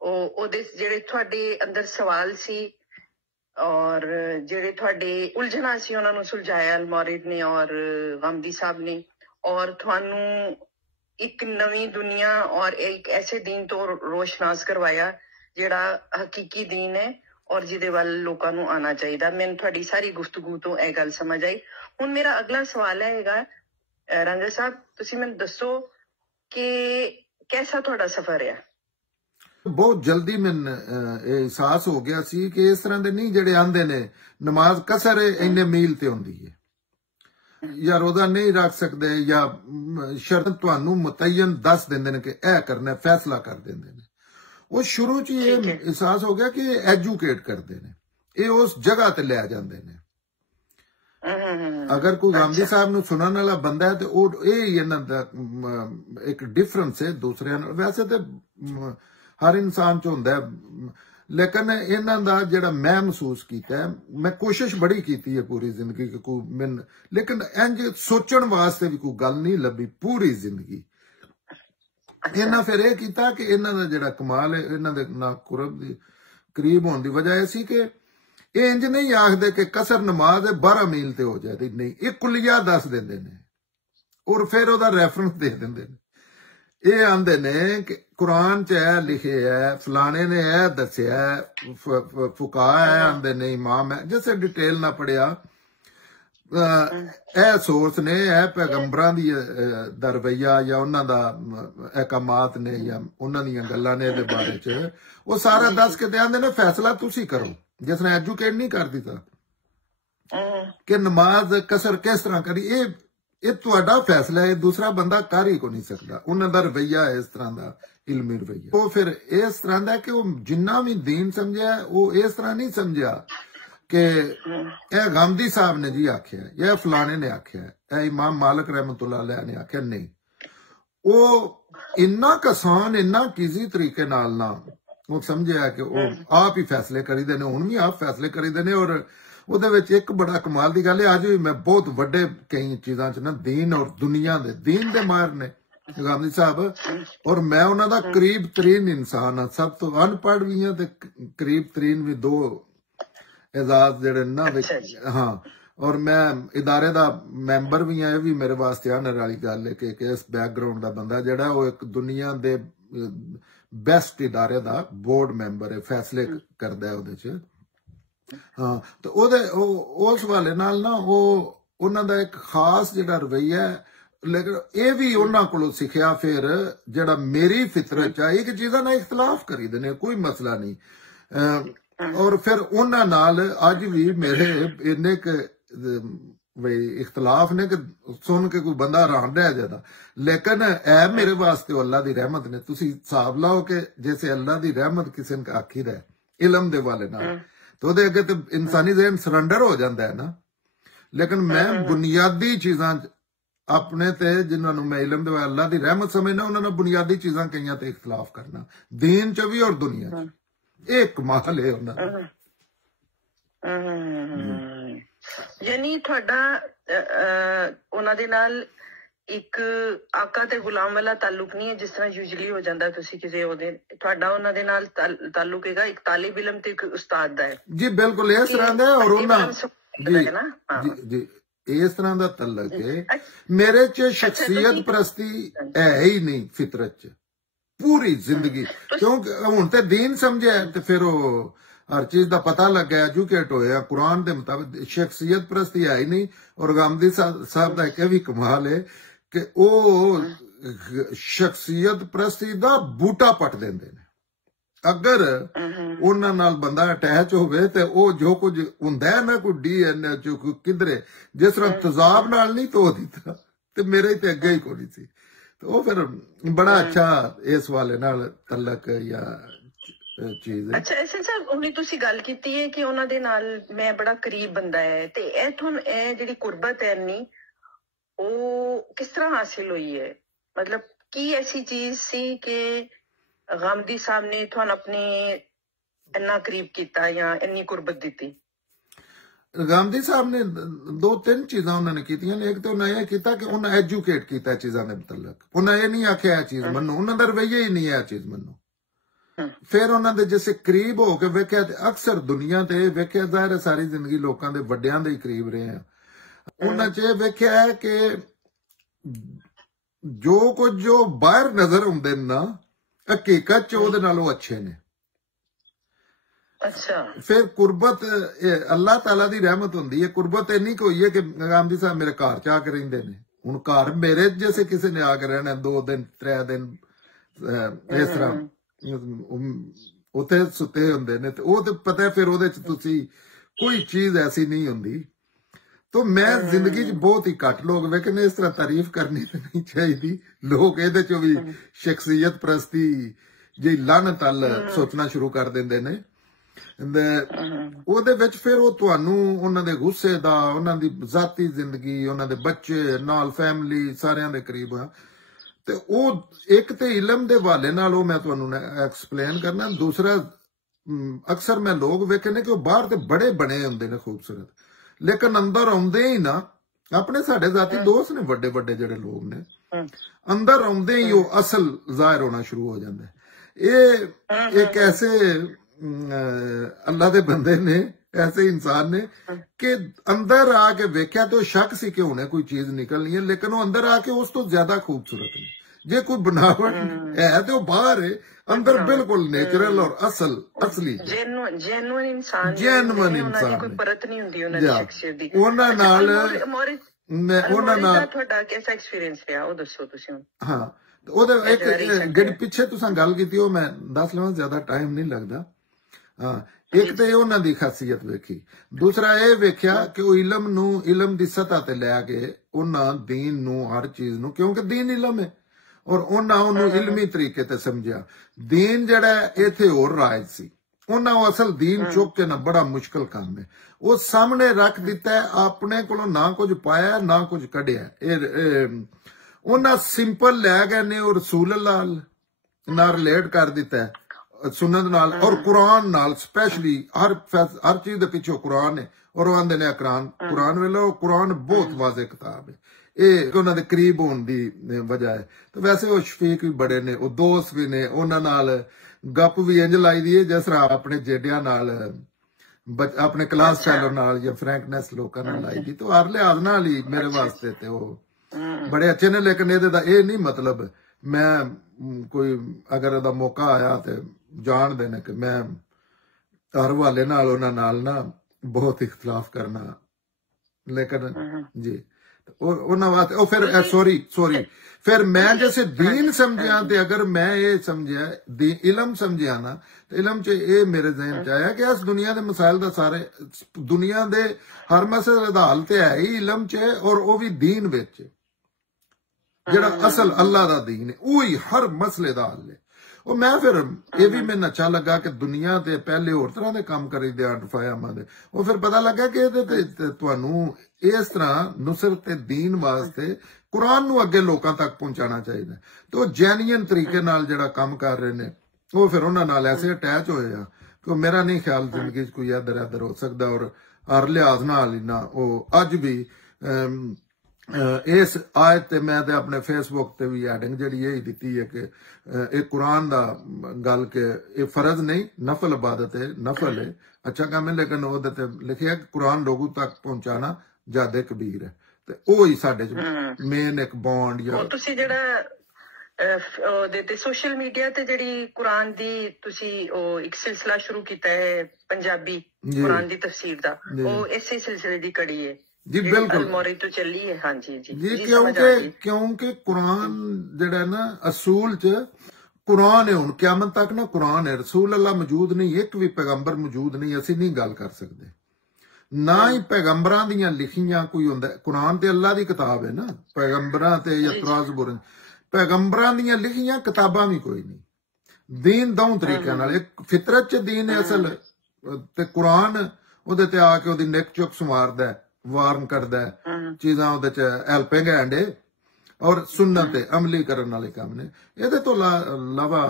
ਉਹਦੇ ਜਿਹੜੇ ਤੁਹਾਡੇ ਅੰਦਰ ਸਵਾਲ ਸੀ ਔਰ ਜਿਹੜੇ ਤੁਹਾਡੇ ਉਲਝਣਾ ਸੀ ਉਹਨਾਂ ਨੂੰ ਸੁਲਝਾਇਆ ਅਲਮੋਰਿਦ ਨੇ ਔਰ ਗਾਂਧੀ ਸਾਹਿਬ ਨੇ, ਔਰ ਤੁਹਾਨੂੰ ਇੱਕ ਨਵੀਂ ਦੁਨੀਆ ਔਰ ਇੱਕ ਐਸੇ ਦੀਨ ਤੋਂ ਰੋਸ਼ਨਾਸ ਕਰਵਾਇਆ ਜਿਹੜਾ ਹਕੀਕੀ ਦੀਨ ਹੈ ਔਰ ਜਿਹਦੇ ਵੱਲ ਲੋਕਾਂ ਨੂੰ ਆਉਣਾ ਚਾਹੀਦਾ। ਮੈਨੂੰ ਤੁਹਾਡੀ ਸਾਰੀ ਗੁਫ਼ਤਗੂ ਤੋਂ ਇਹ ਗੱਲ ਸਮਝ ਆਈ। ਹੁਣ ਮੇਰਾ ਅਗਲਾ ਸਵਾਲ ਹੈਗਾ, ਰਾਂਝਾ ਸਾਹਿਬ ਤੁਸੀਂ ਮੈਨੂੰ ਦੱਸੋ ਕਿ ਕੈਸਾ ਤੁਹਾਡਾ ਸਫ਼ਰ ਹੈ? ਬਹੁਤ ਜਲਦੀ ਮੈਨੂੰ ਇਹ ਅਹਿਸਾਸ ਹੋ ਗਿਆ ਸੀ ਕਿ ਇਸ ਤਰ੍ਹਾਂ ਦੇ ਨਹੀਂ ਜਿਹੜੇ ਆਂਦੇ ਨੇ ਨਮਾਜ਼ ਕਸਰ ਇੰਨੇ ਮੀਲ ਤੇ ਹੁੰਦੀ ਹੈ ਜਾਂ ਰੋਜ਼ਾ ਨਹੀਂ ਰੱਖ ਸਕਦੇ ਜਾਂ ਸ਼ਰਤ ਤੁਹਾਨੂੰ ਮੁਤੱਯਨ ਦੱਸ ਦਿੰਦੇ ਨੇ ਕਿ ਇਹ ਕਰਨਾ, ਫੈਸਲਾ ਕਰ ਦਿੰਦੇ ਨੇ। ਉਹ ਸ਼ੁਰੂ ਚ ਇਹ ਅਹਿਸਾਸ ਹੋ ਗਿਆ ਕਿ ਇਹ ਐਜੂਕੇਟ ਕਰਦੇ ਨੇ, ਇਹ ਉਸ ਜਗ੍ਹਾ ਤੇ ਲੈ ਜਾਂਦੇ ਨੇ। ਅਗਰ ਕੋਈ ਗਾਂਧੀ ਸਾਹਿਬ ਨੂੰ ਸੁਣਨ ਵਾਲਾ ਬੰਦਾ ਹੈ ਤੇ ਉਹ ਇਹ ਹੀ ਇਹਨਾਂ ਦਾ ਇੱਕ ਡਿਫਰੈਂਸ ਹੈ ਦੂਸਰਿਆਂ ਨਾਲ। ਵੈਸੇ ਤੇ हर इंसान च होंदा है, लेकिन इन्हां दा जेड़ा मैं महसूस कीता है, मैं कोशिश बड़ी कीती है पूरी जिंदगी कि कोई मैं, लेकिन इंज सोचण वास्ते भी कोई गल नहीं लभी पूरी जिंदगी। इन्हां फिर यह कीता कि इन्हां दा जेड़ा कमाल है, इन्हां दे ना कुरब दी करीब होने की वजह ऐसी कि ये इंज नहीं आखदे कि कसर नमाज 12 मील ते हो जाती, नहीं, ये कुलिया दस देंदे ने और फिर ओदा रेफरेंस दे देंदे ने। ਇਹ ਆਂਦੇ ਨੇ ਕਿ ਕੁਰਾਨ ਚ ਇਹ ਲਿਖਿਆ ਹੈ, ਫਲਾਣੇ ਨੇ ਇਹ ਦੱਸਿਆ, ਫੁਕਾ ਹੈ ਆਂਦੇ ਨੇ, ਇਮਾਮ ਹੈ, ਜਿਸੇ ਡਿਟੇਲ ਨਾ ਪੜਿਆ, ਇਹ ਸੋਰਸ ਨੇ, ਇਹ ਪੈਗੰਬਰਾਂ ਦੀ ਦਾ ਰਵੱਈਆ ਜਾਂ ਉਹਨਾਂ ਦਾ ਅਹਿਕਾਮਾਤ ਨੇ ਜਾਂ ਉਹਨਾਂ ਦੀਆਂ ਗੱਲਾਂ ਨੇ ਇਹਦੇ ਬਾਰੇ ਚ, ਉਹ ਸਾਰਾ ਦੱਸ ਕੇ ਤੇ ਆਂਦੇ ਨੇ ਫੈਸਲਾ ਤੁਸੀਂ ਕਰੋ। ਜਿਸ ਨੇ ਐਜੂਕੇਟ ਨਹੀਂ ਕਰ ਦਿੱਤਾ ਕਿ ਨਮਾਜ਼ ਕਸਰ ਕਿਸ ਤਰ੍ਹਾਂ ਕਰੀ, ਇਹ ਤੁਹਾਡਾ ਫੈਸਲਾ ਹੈ, ਦੂਸਰਾ ਬੰਦਾ ਕਰ ਹੀ ਕੋ ਨਹੀਂ ਸਕਦਾ। ਉਹਨਾਂ ਦਾ ਰਵੱਈਆ ਹੈ ਇਸ ਤਰ੍ਹਾਂ ਦਾ, ਇਲਮੀ ਰਵੱਈਆ। ਉਹ ਫਿਰ ਇਸ ਤਰ੍ਹਾਂ ਦਾ ਕਿ ਉਹ ਜਿੰਨਾ ਵੀ ਦੀਨ ਸਮਝਿਆ ਉਹ ਇਸ ਤਰ੍ਹਾਂ ਨਹੀਂ ਸਮਝਿਆ ਕਿ ਇਹ ਗਾਂਧੀ ਸਾਹਿਬ ਨੇ ਜੀ ਆਖਿਆ, ਇਹ ਫਲਾਣੇ ਨੇ ਆਖਿਆ, ਇਹ ਇਮਾਮ ਮਾਲਿਕ ਰਹਿਮਤੁल्लाह अलैह ਨੇ ਆਖਿਆ, ਨਹੀਂ। ਉਹ ਇੰਨਾ ਆਸਾਨ, ਇੰਨਾ ਈਜ਼ੀ ਤਰੀਕੇ ਨਾਲ ਨਾ ਉਹ ਸਮਝਿਆ ਕਿ ਉਹ ਆਪ ਹੀ ਫੈਸਲੇ ਕਰੀਦੇ ਨੇ, ਹੁਣ ਵੀ ਆਪ ਫੈਸਲੇ ਕਰੀਦੇ ਨੇ। ਔਰ ਉਹਦੇ ਵਿੱਚ ਇੱਕ ਬੜਾ ਕਮਾਲ ਦੀ ਗੱਲ ਹੈ, ਅੱਜ ਵੀ ਮੈਂ ਬਹੁਤ ਵੱਡੇ ਕਈ ਚੀਜ਼ਾਂ 'ਚ ਨਾ ਦੀਨ ਔਰ ਦੁਨੀਆ ਦੇ ਦੀਨ ਦੇ ਮਾਹਿਰ ਨੇ ਗਾਂਧੀ ਸਾਹਿਬ, ਔਰ ਮੈਂ ਉਹਨਾਂ ਦਾ ਕਰੀਬ ਤਰੀਨ ਇਨਸਾਨ ਹਾਂ, ਸਭ ਤੋਂ ਅਨਪੜ੍ਹ ਵੀ ਹਾਂ ਤੇ ਕਰੀਬ ਤਰੀਨ ਵੀ, ਦੋ ਇਜਾਜ਼ ਜਿਹੜੇ ਨਾ ਵਿੱਚ। ਹਾਂ, ਔਰ ਮੈਂ ਇਦਾਰੇ ਦਾ ਮੈਂਬਰ ਵੀ ਹਾਂ, ਇਹ ਵੀ ਮੇਰੇ ਵਾਸਤੇ ਆਨਰ ਵਾਲੀ ਗੱਲ ਹੈ ਕਿ ਇਸ ਬੈਕਗਰਾਉਂਡ ਦਾ ਬੰਦਾ ਜਿਹੜਾ ਉਹ ਇੱਕ ਦੁਨੀਆ ਦੇ ਬੈਸਟ ਇਦਾਰੇ ਦਾ ਬੋਰਡ ਮੈਂਬਰ ਹੈ, ਫੈਸਲੇ ਕਰਦਾ ਹੈ ਉਹਦੇ 'ਚ। ਹਾਂ, ਤੇ ਉਹਦੇ ਉਸ ਵਾਲੇ ਨਾਲ ਨਾ ਉਹ ਉਹਨਾਂ ਦਾ ਇੱਕ ਖਾਸ ਜਿਹੜਾ ਰਵੱਈਆ ਹੈ, ਲੇਕਿਨ ਇਹ ਵੀ ਉਹਨਾਂ ਕੋਲੋਂ ਸਿੱਖਿਆ ਫਿਰ ਜਿਹੜਾ ਮੇਰੀ ਫਿਤਰਤ 'ਚ ਆ। ਇੱਕ ਚੀਜ਼ਾਂ ਨਾਲ ਇਖਤਲਾਫ ਕਰੀਦੇ ਨੇ, ਕੋਈ ਮਸਲਾ ਨਹੀਂ, ਔਰ ਫਿਰ ਉਹਨਾਂ ਨਾਲ ਅੱਜ ਵੀ ਮੇਰੇ ਇੰਨੇ ਕੁ ਬਈ ਇਖਤਲਾਫ ਨੇ ਕਿ ਸੁਣ ਕੇ ਕੋਈ ਬੰਦਾ ਹੈਰਾਨ ਰਹਿ ਜਾਂਦਾ। ਲੇਕਿਨ ਇਹ ਮੇਰੇ ਵਾਸਤੇ ਅੱਲਾ ਦੀ ਰਹਿਮਤ ਨੇ। ਤੁਸੀਂ ਹਿਸਾਬ ਲਾਓ ਕਿ ਜੈਸੇ ਅੱਲਾ ਦੀ ਰਹਿਮਤ ਕਿਸੇ ਨੂੰ ਆਖੀ ਹੈ ਇਲਮ ਦੇ ਵਾਲੇ ਨਾਲ, तो ਉਹਦੇ ਅੱਗੇ ਤੇ ਇਨਸਾਨੀ ਜ਼ਹਿਨ ਸਰੈਂਡਰ ਹੋ ਜਾਂਦਾ ਹੈ ਨਾ। ਲੇਕਿਨ ਮੈਂ ਬੁਨਿਆਦੀ ਚੀਜ਼ਾਂ ਆਪਣੇ ਤੇ ਜਿਨ੍ਹਾਂ ਨੂੰ ਮੈਂ ਇਲਮ ਦੇ ਅੱਲਾ ਦੀ ਰਹਿਮਤ ਸਮਝਣਾ, ਉਹਨਾਂ ਨਾਲ ਬੁਨਿਆਦੀ ਚੀਜ਼ਾਂ ਕਈਆਂ ਤੇ ਇਖਤਲਾਫ ਕਰਨਾ, ਦੀਨ 'ਚ ਵੀ ਔਰ ਦੁਨੀਆ 'ਚ। ਇਹ ਕਮਾਲ ਹੈ ਉਹਨਾਂ ਦਾ। ਯਾਨੀ ਤੁਹਾਡਾ ਉਹਨਾਂ ਦੇ ਨਾਲ ਇੱਕ ਆਕਾ ਤੇ ਗੁਲਾਮ ਵਾਲਾ ਤਾਲੁਕ ਨਹੀਂ ਹੈ ਜਿਸ ਤਰ੍ਹਾਂ ਯੂਜਲੀ ਹੋ ਜਾਂਦਾ ਤੁਸੀਂ ਕਿਸੇ ਉਹਦੇ। ਤੁਹਾਡਾ ਉਹਨਾਂ ਦੇ ਨਾਲ ਤਾਲੁਕ ਹੈਗਾ ਇੱਕ ਤਾਲਿਬ ਇਲਮ ਤੇ ਇੱਕ ਉਸਤਾਦ ਦਾ ਹੈ। ਜੀ ਬਿਲਕੁਲ ਇਸ ਤਰ੍ਹਾਂ ਦਾ। ਔਰ ਉਹਨਾਂ ਜੀ ਇਸ ਤਰ੍ਹਾਂ ਦਾ ਤਲਕ ਹੈ ਮੇਰੇ 'ਚ। ਸ਼ਖਸੀਅਤ ਪ੍ਰਸਤੀ ਹੈ ਹੀ ਨਹੀਂ ਫਿਤਰਤ 'ਚ ਪੂਰੀ ਜ਼ਿੰਦਗੀ, ਕਿਉਂਕਿ ਹੁਣ ਤੇ ਦੀਨ ਸਮਝਿਆ ਤੇ ਫਿਰ ਉਹ हर चीज का पता लग गया, एजुकेट होया कुरान के मुताबिक। शख्सियत परस्ती है ही नहीं। और गांधी साहब का एक भी कमाल है कि वो शख्सियत परस्ती का बूटा पट देंदे ने। अगर उन्हां नाल बंदा अटैच होवे ते ओ जो कुछ हुंदा है ना, कोई DNA जो किधरे जिस तरह तजाब नाल नहीं तो दी तरह ते मेरे ते अगे ही कोई सी। ਉਹ ਫਿਰ ਬੜਾ ਅੱਛਾ ਇਸ ਵਾਲੇ ਨਾਲ ਤਲਕ ਜਾਂ ਚੀਜ਼ ਹੈ। ਅੱਛਾ ਐਸੇ ਸਾਹਿਬ, ਉਹਨੇ ਤੁਸੀਂ ਗੱਲ ਕੀਤੀ ਹੈ ਕਿ ਉਹਨਾਂ ਦੇ ਨਾਲ ਮੈਂ ਬੜਾ ਕਰੀਬ ਬੰਦਾ ਹੈ, ਤੇ ਇਹ ਤੁਹਾਨੂੰ ਇਹ ਜਿਹੜੀ ਕੁਰਬਤ ਹੈ ਇੰਨੀ, ਉਹ ਕਿਸ ਤਰ੍ਹਾਂ ਹਾਸਿਲ ਹੋਈ ਹੈ? ਮਤਲਬ ਕੀ ਐਸੀ ਚੀਜ਼ ਸੀ ਕਿ ਗਾਂਧੀ ਸਾਹਿਬ ਨੇ ਤੁਹਾਨੂੰ ਆਪਣੇ ਇੰਨਾ ਕਰੀਬ ਕੀਤਾ ਜਾਂ ਇੰਨੀ ਕੁਰਬਤ ਦਿੱਤੀ? ਗਾਂਧੀ ਸਾਹਿਬ ਨੇ 2-3 ਚੀਜ਼ਾਂ ਉਹਨਾਂ ਨੇ ਕੀਤੀਆਂ ਨੇ। ਇੱਕ ਤਾਂ ਉਹਨਾਂ ਇਹ ਕੀਤਾ ਕਿ ਉਹਨਾਂ ਐਜੂਕੇਟ ਕੀਤਾ ਚੀਜ਼ਾਂ ਦੇ ਮੁਤਲਕ। ਉਹਨਾਂ ਇਹ ਨਹੀਂ ਆਖਿਆ ਇਹ ਚੀਜ਼ ਮੰਨੋ, ਉਹਨਾਂ ਦਾ ਰਵੱਈਆ ਹੀ ਨਹੀਂ ਹੈ ਇਹ ਚੀਜ਼ ਮੰਨੋ। ਫਿਰ ਉਹਨਾਂ ਦੇ ਜਿਸੇ ਕਰੀਬ ਹੋ ਕੇ ਵੇਖਿਆ, ਤੇ ਅਕਸਰ ਦੁਨੀਆ ਤੇ ਵੇਖਿਆ ਜ਼ਾਹਿਰ ਸਾਰੀ ਜ਼ਿੰਦਗੀ ਲੋਕਾਂ ਦੇ ਵੱਡਿਆਂ ਦੇ ਹੀ ਕਰੀਬ ਰਹੇ ਆ। ਉਹਨਾਂ 'ਚ ਇਹ ਵੇਖਿਆ ਹੈ ਕਿ ਜੋ ਕੁਝ ਜੋ ਬਾਹਰ ਨਜ਼ਰ ਆਉਂਦੇ ਨੇ ਨਾ, ਹਕੀਕਤ 'ਚ ਉਹਦੇ ਨਾਲੋਂ ਅੱਛੇ ਨੇ। ਅੱਛਾ। ਫਿਰ ਕੁਰਬਤ ਅੱਲਾਹ ਤਾਲਾ ਦੀ ਰਹਿਮਤ ਹੁੰਦੀ ਹੈ। ਕੁਰਬਤ ਇੰਨੀ ਕੋਈ ਹੈ ਕਿ ਗਾਂਧੀ ਸਾਹਿਬ ਮੇਰੇ ਘਰ 'ਚ ਆ ਕੇ ਰਹਿੰਦੇ ਨੇ। ਹੁਣ ਘਰ ਮੇਰੇ ਜੈਸੇ ਕਿਸੇ ਨੇ ਆ ਕੇ ਰਹਿਣਾ 2 ਦਿਨ 3 ਦਿਨ ਇਸ ਤਰ੍ਹਾਂ ਉੱਥੇ ਸੁੱਤੇ ਹੁੰਦੇ ਨੇ, ਤੇ ਉਹ ਤੇ ਪਤਾ ਫਿਰ ਉਹਦੇ 'ਚ ਤੁਸੀਂ ਕੋਈ ਚੀਜ਼ ਐਸੀ ਨਹੀਂ ਹੁੰਦੀ। तो मैं जिंदगी च बहुत ही घट लोग वे इस तरह तारीफ करनी तो नहीं चाहिए। लोग ये भी शख्सियत परस्ती जी लानत अल सोचना शुरू कर देंदे ने। ਉਹਦੇ ਵਿੱਚ ਫਿਰ ਉਹ ਤੁਹਾਨੂੰ ਉਹਨਾਂ ਦੇ ਗੁੱਸੇ ਦਾ, ਉਹਨਾਂ ਦੀ ਜ਼ਾਤੀ ਜ਼ਿੰਦਗੀ, ਉਹਨਾਂ ਦੇ ਬੱਚੇ ਨਾਲ ਫੈਮਿਲੀ ਸਾਰਿਆਂ ਦੇ ਕਰੀਬ ਆ। ਤੇ ਉਹ ਇੱਕ ਤੇ ਇਲਮ ਦੇ ਹਵਾਲੇ ਨਾਲ ਉਹ ਮੈਂ ਤੁਹਾਨੂੰ ਐਕਸਪਲੇਨ ਕਰਨਾ। ਦੂਸਰਾ ਅਕਸਰ ਮੈਂ ਲੋਕ ਵੇਖੇ ਨੇ ਕਿ ਉਹ ਬਾਹਰ ਤੇ ਬੜੇ ਬਣੇ ਹੁੰਦੇ ਨੇ ਖੂਬਸੂਰਤ, ਲੇਕਿਨ ਅੰਦਰ ਆਉਂਦੇ ਹੀ ਨਾ, ਆਪਣੇ ਸਾਡੇ ਜ਼ਾਤੀ ਦੋਸਤ ਨੇ ਵੱਡੇ ਵੱਡੇ ਜਿਹੜੇ ਲੋਕ ਨੇ, ਅੰਦਰ ਆਉਂਦੇ ਹੀ ਉਹ ਅਸਲ ਜ਼ਾਹਿਰ ਹੋਣਾ ਸ਼ੁਰੂ ਹੋ ਜਾਂਦਾ। ਇਹ ਇੱਕ ਐਸੇ ਅੱਲਾ ਦੇ ਬੰਦੇ ਨੇ, ऐसे इंसान ने कि अंदर आके वेख्या तो शक सी कि हुणे कोई चीज निकलनी है, लेकिन वो अंदर आके उस तो ज्यादा खूबसूरत है। जे कोई बनावट है तो बाहर है, अंदर बिल्कुल नेचुरल और असल असली जेन्युइन इंसान, जेन्युइन इंसान कोई परत नहीं हुंदी उन्हां दी शख्सियत दी। ਉਹਨਾਂ ਨਾਲ ਮੈਂ ਉਹਨਾਂ ਨਾਲ ਤੁਹਾਡਾ ਕਿਹਦਾ ਐਕਸਪੀਰੀਅੰਸ ਰਿਹਾ ਉਹ ਦੱਸੋ ਤੁਸੀਂ। ਹਾਂ, ਉਹਦੇ ਇੱਕ ਜਿਹੜੀ ਪਿੱਛੇ ਤੁਸੀਂ ਗੱਲ ਕੀਤੀ ਉਹ ਮੈਂ ਦੱਸ ਲਵਾਂ, ਜ਼ਿਆਦਾ ਟਾਈਮ ਨਹੀਂ ਲੱਗਦਾ। ਹਾਂ, ਇੱਕ ਤੇ ਉਹਨਾਂ ਦੀ ਖਾਸੀਅਤ ਵੇਖੀ, ਦੂਸਰਾ ਇਹ ਵੇਖਿਆ ਕਿ ਉਹ ਇਲਮ ਨੂੰ, ਇਲਮ ਦੀ ਸਤ੍ਹਾ ਤੇ ਲੈ ਕੇ ਉਹਨਾਂ ਦੀਨ ਨੂੰ, ਹਰ ਚੀਜ਼ ਨੂੰ, ਕਿਉਂਕਿ ਦੀਨ ਇਲਮ ਹੈ, ਔਰ ਉਹਨਾਂ ਉਹਨੂੰ ਇਲਮੀ ਤਰੀਕੇ ਤੇ ਸਮਝਿਆ। ਦੀਨ ਜਿਹੜਾ ਇੱਥੇ ਹੋਰ ਰਾਜ ਸੀ, ਉਹਨਾਂ ਉਹ ਅਸਲ ਦੀਨ ਚੁੱਕ ਕੇ ਨਾ, ਬੜਾ ਮੁਸ਼ਕਲ ਕੰਮ ਹੈ, ਉਹ ਸਾਹਮਣੇ ਰੱਖ ਦਿੱਤਾ। ਆਪਣੇ ਕੋਲੋਂ ਨਾ ਕੁਝ ਪਾਇਆ ਨਾ ਕੁਝ ਕੱਢਿਆ। ਉਹਨਾਂ ਸਿੰਪਲ ਲੈ ਗਏ ਨੇ, ਉਹ ਰਸੂਲ ਅੱਲਾਹ ਨਾਲ ਰਿਲੇਟ ਕਰ ਦਿੱਤਾ सुन्नत नाल और कुरान नाल, स्पेशली हर चीज दे पिछो कुरान है। और वो आंदे ने कुरान वेलो, कुरान बहुत वाज़े किताब है, ये उन्हां दे करीब होने दी वजह है। तो वैसे वो शफीक भी बड़े ने, वो दोस्त भी ने, उन्हां नाल गप भी इंज लाई दी है जिस तरह अपने जेडियां नाल, अपने क्लास फैलो नाल या फ्रैंकनेस लोकां नाल लाई दी। तो हर लिहाज नाल ही मेरे वास्ते ते वो बड़े अच्छे ने। लेकिन ये नहीं मतलब मैं कोई अगर दा मौका आया तो ਜਾਣਦੇ ਨੇ ਕਿ ਮੈਂ ਹਰ ਹਵਾਲੇ ਨਾਲ ਉਹਨਾਂ ਨਾਲ ਨਾ ਬਹੁਤ ਇਖਤਲਾਫ ਕਰਨਾ, ਲੇਕਿਨ ਜੀ ਉਹਨਾਂ ਵਾਸਤੇ ਉਹ ਫਿਰ ਸੋਰੀ ਫਿਰ ਮੈਂ ਜੈਸੇ ਦੀਨ ਸਮਝਿਆ, ਤੇ ਅਗਰ ਮੈਂ ਇਹ ਸਮਝਿਆ ਇਲਮ ਸਮਝਿਆ ਨਾ, ਤੇ ਇਲਮ ਚ ਇਹ ਮੇਰੇ ਜ਼ਿਹਨ ਚ ਆਇਆ ਕਿ ਇਸ ਦੁਨੀਆ ਦੇ ਮਸਾਇਲ ਦਾ, ਸਾਰੇ ਦੁਨੀਆ ਦੇ ਹਰ ਮਸਲੇ ਦਾ ਹੱਲ ਤੇ ਹੈ ਹੀ ਇਲਮ ਚ, ਔਰ ਉਹ ਵੀ ਦੀਨ ਵਿੱਚ, ਜਿਹੜਾ ਅਸਲ ਅੱਲਾ ਦਾ ਦੀਨ ਹੈ, ਉਹੀ ਹਰ ਮਸਲੇ ਦਾ ਹੱਲ ਹੈ। ਉਹ ਮੈਂ ਫਿਰ ਇਹ ਵੀ ਮੈਨੂੰ ਅੱਛਾ ਲੱਗਾ ਕਿ ਦੁਨੀਆ ਤੇ ਪਹਿਲੇ ਹੋਰ ਤਰ੍ਹਾਂ ਦੇ ਕੰਮ ਕਰੀਦੇ ਆਟਫਾਇਮਾਂ ਦੇ, ਉਹ ਫਿਰ ਪਤਾ ਲੱਗਾ ਕਿ ਇਹਦੇ ਤੇ ਤੁਹਾਨੂੰ ਇਸ ਤਰ੍ਹਾਂ ਨੁਸਰਤ ਤੇ ਦੀਨ ਵਾਸਤੇ ਕੁਰਾਨ ਨੂੰ ਅੱਗੇ ਲੋਕਾਂ ਤੱਕ ਪਹੁੰਚਾਉਣਾ ਚਾਹੀਦਾ। ਤੇ ਉਹ ਜੈਨੂਇਨ ਤਰੀਕੇ ਨਾਲ ਜਿਹੜਾ ਕੰਮ ਕਰ ਰਹੇ ਨੇ, ਉਹ ਫਿਰ ਉਹਨਾਂ ਨਾਲ ਐਸੇ ਅਟੈਚ ਹੋਏ ਆ ਕਿ ਮੇਰਾ ਨਹੀਂ ਖਿਆਲ ਜ਼ਿੰਦਗੀ 'ਚ ਕੋਈ ਇੱਧਰ ਉੱਧਰ ਹੋ ਸਕਦਾ। ਔਰ ਹਰ ਲਿਹਾਜ਼ ਨਾਲ ਹੀ ਨਾ ਉਹ ਅੱਜ ਵੀ ਇਸ ਆਇਤ ਤੇ ਮੈਂ ਤੇ ਆਪਣੇ ਫੇਸਬੁੱਕ ਤੇ ਵੀ ਐਡਿੰਗ ਜਿਹੜੀ ਇਹ ਦਿੱਤੀ ਹੈ ਕਿ ਇਹ ਕੁਰਾਨ ਦਾ ਗੱਲ ਕਿ ਇਹ ਫਰਜ਼ ਨਹੀਂ, ਨਫਲ ਇਬਾਦਤ ਹੈ, ਨਫਲ ਹੈ, ਅੱਛਾ ਕੰਮ ਹੈ, ਲੇਕਿਨ ਉਹਦੇ ਤੇ ਲਿਖਿਆ ਕਿ ਕੁਰਾਨ ਲੋਗੋਂ ਤੱਕ ਪਹੁੰਚਾਣਾ ਜ਼ਿਆਦਾ ਕਬੀਰ ਹੈ। ਤੇ ਉਹ ਹੀ ਸਾਡੇ ਚ ਮੇਨ ਇੱਕ ਬੌਂਡ। ਜਾਂ ਤੁਸੀਂ ਜਿਹੜਾ ਉਹਦੇ ਤੇ ਸੋਸ਼ਲ ਮੀਡੀਆ ਤੇ ਜਿਹੜੀ ਕੁਰਾਨ ਦੀ ਤੁਸੀਂ ਉਹ ਇੱਕ ਸਿਲਸਿਲਾ ਸ਼ੁਰੂ ਕੀਤਾ ਹੈ ਪੰਜਾਬੀ ਕੁਰਾਨ ਦੀ ਤਫਸੀਰ ਦਾ, ਉਹ ਇਸੇ ਸਿਲਸਿਲੇ ਦੀ ਕੜੀ ਹੈ ਜੀ। ਬਿਲਕੁਲ ਅਲਮੋਰੀ ਤੋਂ ਚੱਲੀ ਹੈ। ਹਾਂਜੀ ਜੀ ਜੀ, ਕਿਉਂਕਿ ਕੁਰਾਨ ਜਿਹੜਾ ਨਾ ਅਸੂਲ ਚ ਕੁਰਾਨ ਹੈ, ਹੁਣ ਕਿਆਮਤ ਤੱਕ ਨਾ ਕੁਰਾਨ ਹੈ, ਰਸੂਲ ਅੱਲਾਹ ਮੌਜੂਦ ਨਹੀਂ, ਇੱਕ ਵੀ ਪੈਗੰਬਰ ਮੌਜੂਦ ਨਹੀਂ, ਅਸੀਂ ਨਹੀਂ ਗੱਲ ਕਰ ਸਕਦੇ, ਨਾ ਹੀ ਪੈਗੰਬਰਾਂ ਦੀਆਂ ਲਿਖੀਆਂ ਕੋਈ ਹੁੰਦਾ। ਕੁਰਾਨ ਤੇ ਅੱਲਾਹ ਦੀ ਕਿਤਾਬ ਹੈ ਨਾ, ਪੈਗੰਬਰਾਂ ਤੇ ਜਾਂ ਤਰਾਜ਼ਬੁਰ पैगंबरां दियां लिखियां किताबां भी कोई नहीं। दीन दो तरीके नाल, एक फितरत च दीन है असल, ते कुरान ਉਹਦੇ ਤੇ ਆ ਕੇ ਉਹਦੀ ਨਿੱਕ ਚੁੱਕ ਸਮਾਰਦਾ, ਵਾਰਨ ਕਰਦਾ, ਚੀਜ਼ਾਂ ਉਹਦੇ ਚ ਹੈਲਪਿੰਗ ਹੈਂਡ ਹੈ, ਔਰ ਸੁਨਨਤ ਤੇ ਅਮਲੀ ਕਰਨ ਵਾਲੇ ਕੰਮ ਨੇ। ਇਹਦੇ ਤੋਂ ਇਲਾਵਾ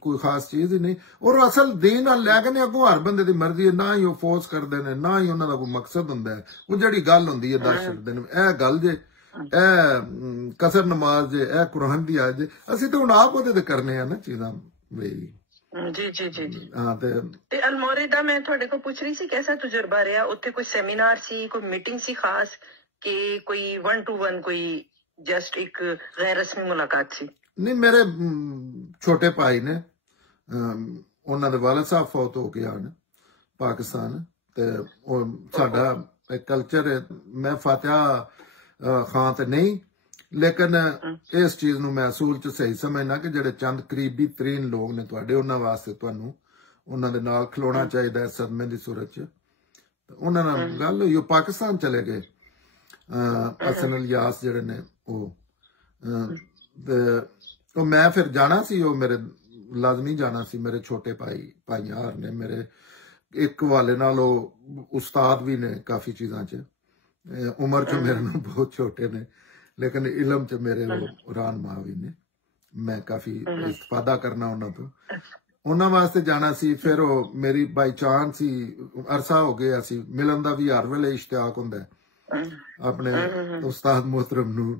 ਕੋਈ ਖਾਸ ਚੀਜ਼ ਹੀ ਨਹੀਂ। ਔਰ ਅਸਲ ਦੀਨ ਨਾਲ ਲੈ ਕੇ ਨੇ ਅੱਗੋਂ ਹਰ ਬੰਦੇ ਦੀ ਮਰਜ਼ੀ ਹੈ, ਨਾ ਹੀ ਉਹ ਫੋਰਸ ਕਰਦੇ ਨੇ, ਨਾ ਹੀ ਉਹਨਾਂ ਦਾ ਕੋਈ ਮਕਸਦ ਹੁੰਦਾ ਹੈ। ਉਹ ਜਿਹੜੀ ਗੱਲ ਹੁੰਦੀ ਹੈ 10 ਛੱਡਦੇ ਨੇ, ਇਹ ਗੱਲ ਜੇ, ਇਹ ਕਸਰ ਨਮਾਜ਼ ਜੇ, ਇਹ ਕੁਰਾਨ ਦੀ ਆਇਤ ਜੇ, ਅਸੀਂ ਤਾਂ ਹੁਣ ਆਪ ਉਹਦੇ ਤੇ ਕਰਨੇ ਆ ਨਾ ਚੀਜ਼ਾਂ ਬਈ। जी जी जी जी। हाँ ਤੇ ਅਲਮੋਰਿਦਾ ਮੈਂ ਤੁਹਾਡੇ ਕੋਲ ਪੁੱਛ ਰਹੀ ਸੀ ਕੈਸਾ ਤਜਰਬਾ ਰਿਹਾ ਉੱਥੇ? ਕੋਈ ਸੈਮੀਨਾਰ ਸੀ, ਕੋਈ ਮੀਟਿੰਗ ਸੀ ਖਾਸ, ਕਿ ਕੋਈ 1 to 1 ਕੋਈ ਜਸਟ ਇੱਕ ਗੈਰ ਰਸਮੀ ਮੁਲਾਕਾਤ ਸੀ? ਨਹੀਂ, ਮੇਰੇ ਛੋਟੇ ਭਾਈ ਨੇ, ਉਹਨਾਂ ਦੇ ਵਾਲਦ ਸਾਹਿਬ ਫੌਤ ਹੋ ਕੇ ਆਣ ਪਾਕਿਸਤਾਨ, ਤੇ ਉਹ ਸਾਡਾ ਇੱਕ ਕਲਚਰ ਹੈ। ਮੈਂ ਫਾਤਿਹਾ ਖਾਂ ਤੇ ਨਹੀਂ, लेकिन इस चीज नूं मैं असूल च सही समझना कि जिहड़े चंद करीबी तरीन लोग ने तुहाडे, उन्हां वास्ते तुहानूं उन्हां दे नाल खलोना चाहिदा है सदमे दी सूरत च। उन्हां नाल गल होई, ओह पाकिस्तान चले गए, हसन इलियास जिहड़े ने ओह मैं फिर जाना सी, ओह मेरे लाजमी जाना सी। मेरे छोटे भाईयार ने, मेरे एक हवाले नाल ओह उस्ताद भी ने काफ़ी चीज़ां च, उम्र च मेरे नाल बहुत छोटे ने, लेकिन इलम च मेरे वो राहनुमा भी ने। मैं काफी इस्तेफादा करना उन्हां तो, उन्हां वास्ते जाना सी। फिर वो मेरी बाई चांस ही अरसा हो गया सी, मिलन दा भी हर वेले इश्तियाक हुंदा है अपने उस्ताद मोहतरम नूं,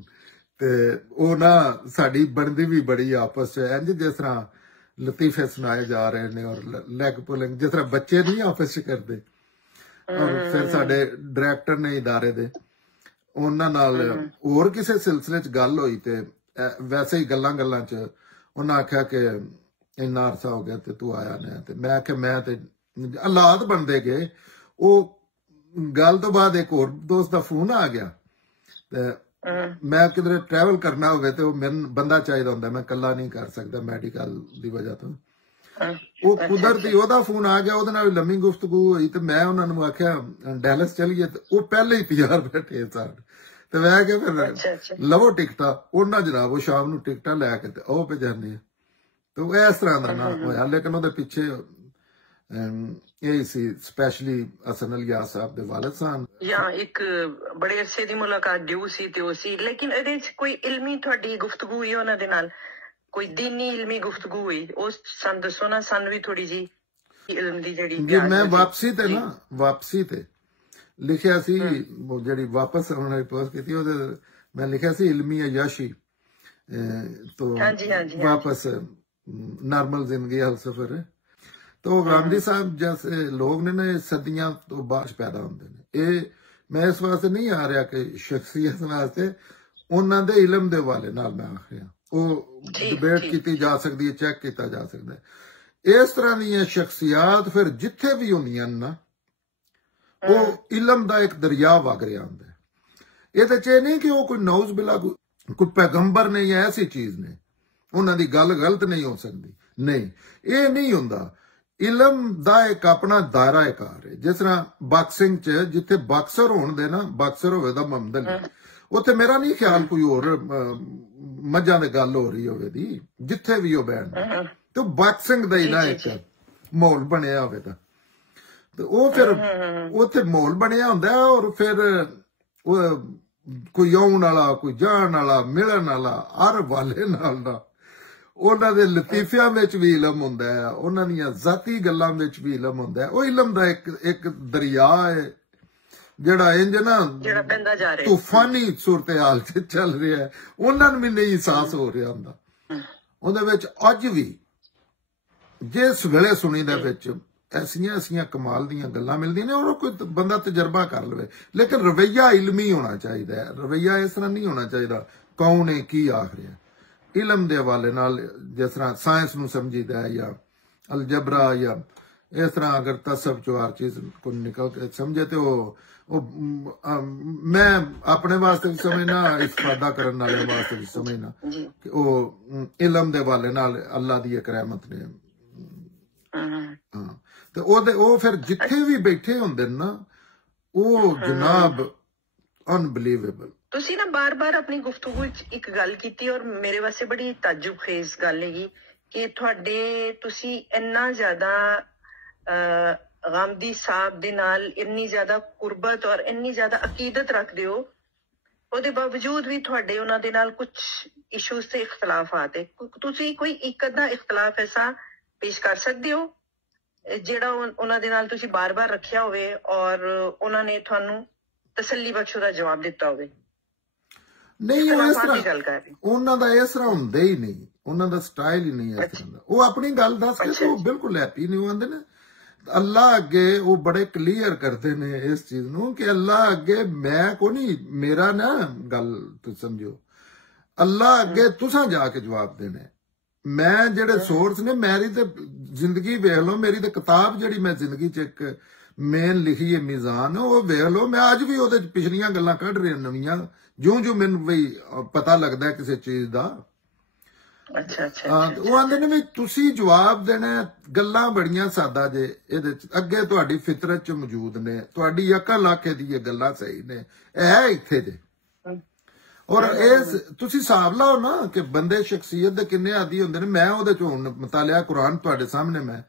ते ओह ना साडी बनदी भी बड़ी आपस च, इंज जिस तरह लतीफे सुनाए जा रहे ने और लैग पुलिंग जिस तरह बच्चे नहीं आपस च करदे। और फिर साडे डायरैक्टर ने इदारे दे, ਉਹਨਾਂ ਨਾਲ ਹੋਰ ਕਿਸੇ ਸਿਲਸਿਲੇ ਚ ਗੱਲ ਹੋਈ, ਤੇ ਵੈਸੇ ਹੀ ਗੱਲਾਂ ਚ ਉਹਨਾਂ ਆਖਿਆ ਕਿ ਇੰਨਾ ਅਰਸਾ ਹੋ ਗਿਆ ਤੇ ਤੂੰ ਆਇਆ ਨਹੀਂ। ਤੇ ਮੈਂ ਆਖਿਆ ਮੈਂ ਤੇ ਹਾਲਾਤ ਬਣਦੇ ਗਏ। ਉਹ ਗੱਲ ਤੋਂ ਬਾਅਦ ਇੱਕ ਹੋਰ ਦੋਸਤ ਦਾ ਫੋਨ ਆ ਗਿਆ, ਤੇ ਮੈਂ ਕਿਧਰੇ ਟਰੈਵਲ ਕਰਨਾ ਹੋਵੇ ਤੇ ਉਹ ਮੈਨੂੰ ਬੰਦਾ ਚਾਹੀਦਾ ਹੁੰਦਾ, ਮੈਂ ਇਕੱਲਾ ਨਹੀਂ ਕਰ ਸਕਦਾ ਮੈਡੀਕਲ ਦੀ ਵਜ੍ਹਾ ਤੋਂ। ਉਹ ਕੁਦਰਤੀ ਉਹਦਾ ਫੋਨ ਆ ਗਿਆ, ਉਹਦੇ ਨਾਲ ਲੰਮੀ ਗੁਫ਼ਤਗੂ ਹੋਈ, ਤੇ ਮੈਂ ਉਹਨਾਂ ਨੂੰ ਆਖਿਆ ਡੈਲਸ ਚਲੀਏ, ਤੇ ਉਹ ਪਹਿਲੇ ਹੀ PR ਬੈਠੇ ਸਨ। ਤੇ ਮੈਂ ਕਿਹਾ ਫਿਰ ਲਵੋ ਟਿਕਟਾਂ, ਉਹਨਾਂ ਜਨਾਬ ਉਹ ਸ਼ਾਮ ਨੂੰ ਟਿਕਟਾਂ ਲੈ ਕੇ ਤੇ ਉਹ ਪੇ ਜਾਂਦੇ ਆ। ਤੇ ਉਹ ਇਸ ਤਰ੍ਹਾਂ ਦਾ ਨਾ ਹੋਇਆ, ਲੇਕਿਨ ਉਹਦੇ ਪਿੱਛੇ ਇਹ ਸੀ ਸਪੈਸ਼ਲੀ ਹਸਨ ਇਲਿਆਸ ਸਾਹਿਬ ਦੇ ਵਾਲਿਦ ਸਨ। ਜਾਂ ਇੱਕ ਬੜੇ ਅਰਸੇ ਦੀ ਮੁਲਾਕਾਤ ਡਿਊ ਸੀ ਤੇ ਉਹ ਸੀ, ਲੇਕਿਨ ਇਹਦੇ ਚ ਕੋਈ ਇਲਮੀ ਤੁਹਾਡੀ ਗੁਫ਼ਤਗੂ ਹੋਈ ਉਹਨਾਂ ਦੇ ਨਾਲ? ਕੋਈ ਦੀਨੀ ਇਲਮੀ ਗੁਫ਼ਤਗੂ ਹੋਈ? ਉਹ ਸਾਨੂੰ ਦੱਸੋ ਨਾ, ਸਾਨੂੰ ਵੀ ਥੋੜੀ ਜੀ ਇਲਮ ਦੀ ਜਿਹੜੀ। ਮੈਂ ਵਾਪਸੀ ਤੇ ਲਿਖਿਆ ਸੀ, ਜਿਹੜੀ ਵਾਪਸ ਉਹਨਾਂ ਨੇ ਪੋਸਟ ਕੀਤੀ, ਉਹਦੇ ਮੈਂ ਲਿਖਿਆ ਸੀ ਇਲਮੀ ਅਯਾਸ਼ੀ ਤੋਂ ਵਾਪਸ नॉर्मल जिंदगी हल सफर है। तो गांधी साहब जैसे लोग ने ना सदियां तो बाद पैदा होंगे ने। ये मैं इस वास्ते नहीं आ रहा कि शख्सियत वास्ते उन्होंने इलम के हवाले नाल मैं आख रहा, वो डिबेट की जा सकती है, चेक किया जा सकता है। इस तरह दी शख्सियात फिर जिथे भी होंदियां ना, वो इलम का एक दरिया वग रहा होंगे। ये नहीं कि वो कोई नौज बिला कोई पैगंबर ने या ऐसी चीज ने, उन्होंने गल गलत नहीं हो सकती, नहीं, ये नहीं होंदा। इलम दा एक अपना दायरा कार है। जिस तरह बॉक्सिंग च जिथे बॉक्सर होने ना, बॉक्सर होवे दा ममदन उत्थे मेरा नहीं ख्याल कोई होर मझां दे गल हो रही होवे दी, जिथे भी हो बैठ तो बॉक्सिंग दा ही ना एक माहौल बनिया होवे दा, तो वो फिर उत्थे माहौल बनिया हुंदा है। और फिर कोई आउण वाला, कोई जाण वाला, मिलन वाला, हर वाले नाल दा उन्हां दे लतीफियां विच भी इलम हुंदा है, उन्हां दीयां ज़ाती गल्लां विच भी इलम हुंदा है। वो इलम दा एक दरिया है जिहड़ा इंज ना तूफानी सूरत हाल च चल रहा है, उन्हां नूं भी नहीं एहसास हो रहा हुंदा। उहदे विच अज भी जिस वेले सुनी दे विच ऐसियां ऐसियां कमाल दीयां गल्लां मिलदियां ने, और कोई बंदा तजर्बा कर लवे, लेकिन रवैया इलमी होना चाहिए। रवैया इस तरह नहीं होना चाहिए कौन है की आख रहा है। इलम के हवाले नाल जिस तरह साइंस नूं समझीदा है या अलजबरा या इस तरह अगर तसब चो हर चीज को निकल के समझे तो मैं अपने वास्ते भी समझना, इस्तेफादा करने वाले वास्ते भी समझना कि वो इलम के हवाले नाल अल्लाह दी एक रहमत ने। हाँ, तो वो फिर जिथे भी बैठे होंदे ना, वो जनाब अनबिलीवेबल। ਤੁਸੀਂ ਨਾ ਬਾਰ-ਬਾਰ ਆਪਣੀ ਗੁਫ਼ਤਗੂ ਵਿੱਚ ਇੱਕ ਗੱਲ ਕੀਤੀ ਔਰ ਮੇਰੇ ਵਾਸਤੇ ਬੜੀ ਤਾਜੁਬਖੇਜ਼ ਗੱਲ ਹੈਗੀ ਕਿ ਤੁਸੀਂ ਇੰਨਾ ਜ਼ਿਆਦਾ ਗਾਂਧੀ ਸਾਹਿਬ ਦੇ ਨਾਲ ਇੰਨੀ ਜ਼ਿਆਦਾ ਕੁਰਬਤ ਔਰ ਇੰਨੀ ਜ਼ਿਆਦਾ ਅਕੀਦਤ ਰੱਖਦੇ ਹੋ, ਉਹਦੇ ਬਾਵਜੂਦ ਵੀ ਤੁਹਾਡੇ ਉਹਨਾਂ ਦੇ ਨਾਲ ਕੁਝ ਇਸ਼ੂਜ਼ ਤੇ ਇਖਤਲਾਫਾਤ ਹੈ। ਤੁਸੀਂ ਕੋਈ ਇੱਕ ਅੱਧਾ ਇਖਤਲਾਫ ਐਸਾ ਪੇਸ਼ ਕਰ ਸਕਦੇ ਹੋ ਜਿਹੜਾ ਉਹਨਾਂ ਦੇ ਨਾਲ ਤੁਸੀਂ ਬਾਰ-ਬਾਰ ਰੱਖਿਆ ਹੋਵੇ ਔਰ ਉਹਨਾਂ ਨੇ ਤੁਹਾਨੂੰ ਤਸੱਲੀ ਬਖਸ਼ੂ ਦਾ ਜਵਾਬ ਦਿੱਤਾ ਹੋਵੇ? ਨਹੀਂ, ਉਹ ਇਸ ਤਰ੍ਹਾਂ ਉਹਨਾਂ ਦਾ ਇਸ ਤਰ੍ਹਾਂ ਹੁੰਦਾ ਹੀ ਨਹੀਂ, ਉਹਨਾਂ ਦਾ ਸਟਾਈਲ ਹੀ ਨਹੀਂ ਇਸ ਤਰ੍ਹਾਂ ਦਾ। ਉਹ ਆਪਣੀ ਗੱਲ ਦੱਸ ਕੇ ਉਹ ਬਿਲਕੁਲ ਹੈਪੀ ਨਹੀਂ ਆਉਂਦੇ ਨੇ। ਅੱਲਾ ਅੱਗੇ ਉਹ ਬੜੇ ਕਲੀਅਰ ਕਰਦੇ ਨੇ ਇਸ ਚੀਜ਼ ਨੂੰ ਕਿ ਅੱਲਾ ਅੱਗੇ ਮੈਂ ਕੋ ਨਹੀਂ, ਮੇਰਾ ਨਾ ਗੱਲ ਤੁਸੀਂ ਸਮਝੋ, ਅੱਲਾ ਅੱਗੇ ਤੁਸਾਂ ਜਾ ਕੇ ਜਵਾਬ ਦੇਣਾ। ਮੈਂ ਜਿਹੜੇ ਸੋਰਸ ਨੇ ਮੇਰੀ ਤੇ ਜ਼ਿੰਦਗੀ ਵੇਖ ਲਓ, ਮੇਰੀ ਤੇ ਕਿਤਾਬ ਜਿਹੜੀ ਮੈਂ ਜ਼ਿੰਦਗੀ ਚ ਇੱਕ ਮੇਨ ਲਿਖੀ ਹੈ ਮੀਜ਼ਾਨ, ਉਹ ਵੇਖ ਲਓ। ਮੈਂ ਅੱਜ ਵੀ ਉਹਦੇ ਚ ਪਿਛਲੀਆਂ ਗੱਲਾਂ ਕੱਢ ਰਿਹਾ ਨਵੀਆਂ, ਜਿਉਂ ਮੈਨੂੰ ਵੀ ਪਤਾ ਲੱਗਦਾ ਕਿਸੇ ਚੀਜ਼ ਦਾ। ਉਹ ਆਂਦੇ ਨੇ ਵੀ ਤੁਸੀਂ ਜਵਾਬ ਦੇਣਾ, ਗੱਲਾਂ ਬੜੀਆਂ ਸਾਦਾ ਜੇ ਇਹਦੇ ਚ, ਅੱਗੇ ਤੁਹਾਡੀ ਫਿਤਰਤ ਚ ਮੌਜੂਦ ਨੇ, ਤੁਹਾਡੀ ਅਕਲ ਆਖੇ ਦੀ ਇਹ ਗੱਲਾਂ ਸਹੀ ਨੇ, ਇਹ ਇੱਥੇ ਜੇ। ਔਰ ਇਸ ਤੁਸੀਂ ਹਿਸਾਬ ਲਾਓ ਨਾ ਕਿ ਬੰਦੇ ਸ਼ਖਸੀਅਤ ਦੇ ਕਿੰਨੇ ਆਦੀ ਹੁੰਦੇ ਨੇ। ਮੈਂ ਉਹਦੇ ਚੋਂ ਹੁਣ ਮਤਾਲਿਆ ਕੁਰਾਨ ਤੁਹਾਡੇ ਸਾਹਮਣੇ, ਮੈਂ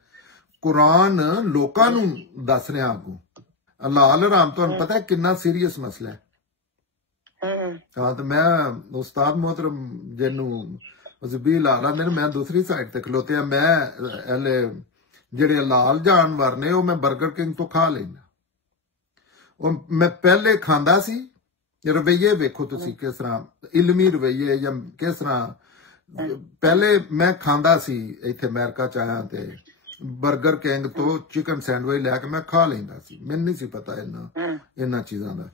ਕੁਰਾਨ ਲੋਕਾਂ ਨੂੰ ਦੱਸ ਰਿਹਾ ਅੱਗੋਂ। ਹਲਾਲ ਹਰਾਮ ਤੁਹਾਨੂੰ ਪਤਾ ਕਿੰਨਾ ਸੀਰੀਅਸ ਮਸਲਾ ਹੈ। ਹਾਂ, ਤੇ ਮੈਂ ਉਸਤਾਦ मोहतरम ਜਿਹਨੂੰ ਜ਼ਬੀਲ ਆਲਾ ਨੇ, ਮੈਂ ਦੂਸਰੀ ਸਾਈਡ ਤੇ ਖਲੋਤਿਆ। ਮੈਂ ਜਿਹੜੇ ਹਲਾਲ ਜਾਨਵਰ ਨੇ ਉਹ ਮੈਂ 버ਗਰ ਕਿੰਗ ਤੋਂ ਖਾ ਲੈਂਦਾ। ਉਹ ਮੈਂ ਪਹਿਲੇ ਖਾਂਦਾ ਸੀ। ਰਵਈਏ ਵੇਖੋ ਤੁਸੀਂ ਕਿਸ ਤਰ੍ਹਾਂ ਇਲਮੀ ਰਵਈਏ ਜਾਂ ਕਿਸ ਤਰ੍ਹਾਂ। ਪਹਿਲੇ ਮੈਂ ਖਾਂਦਾ ਸੀ, ਇੱਥੇ ਅਮਰੀਕਾ ਚ ਆਇਆ ਤੇ 버ਗਰ ਕਿੰਗ ਤੋਂ ਚਿਕਨ ਸੈਂਡਵਿਚ ਲੈ ਕੇ ਮੈਂ ਖਾ ਲੈਂਦਾ ਸੀ। ਮੈਨੂੰ ਨਹੀਂ ਸੀ ਪਤਾ ਇਹਨਾਂ ਚੀਜ਼ਾਂ ਦਾ।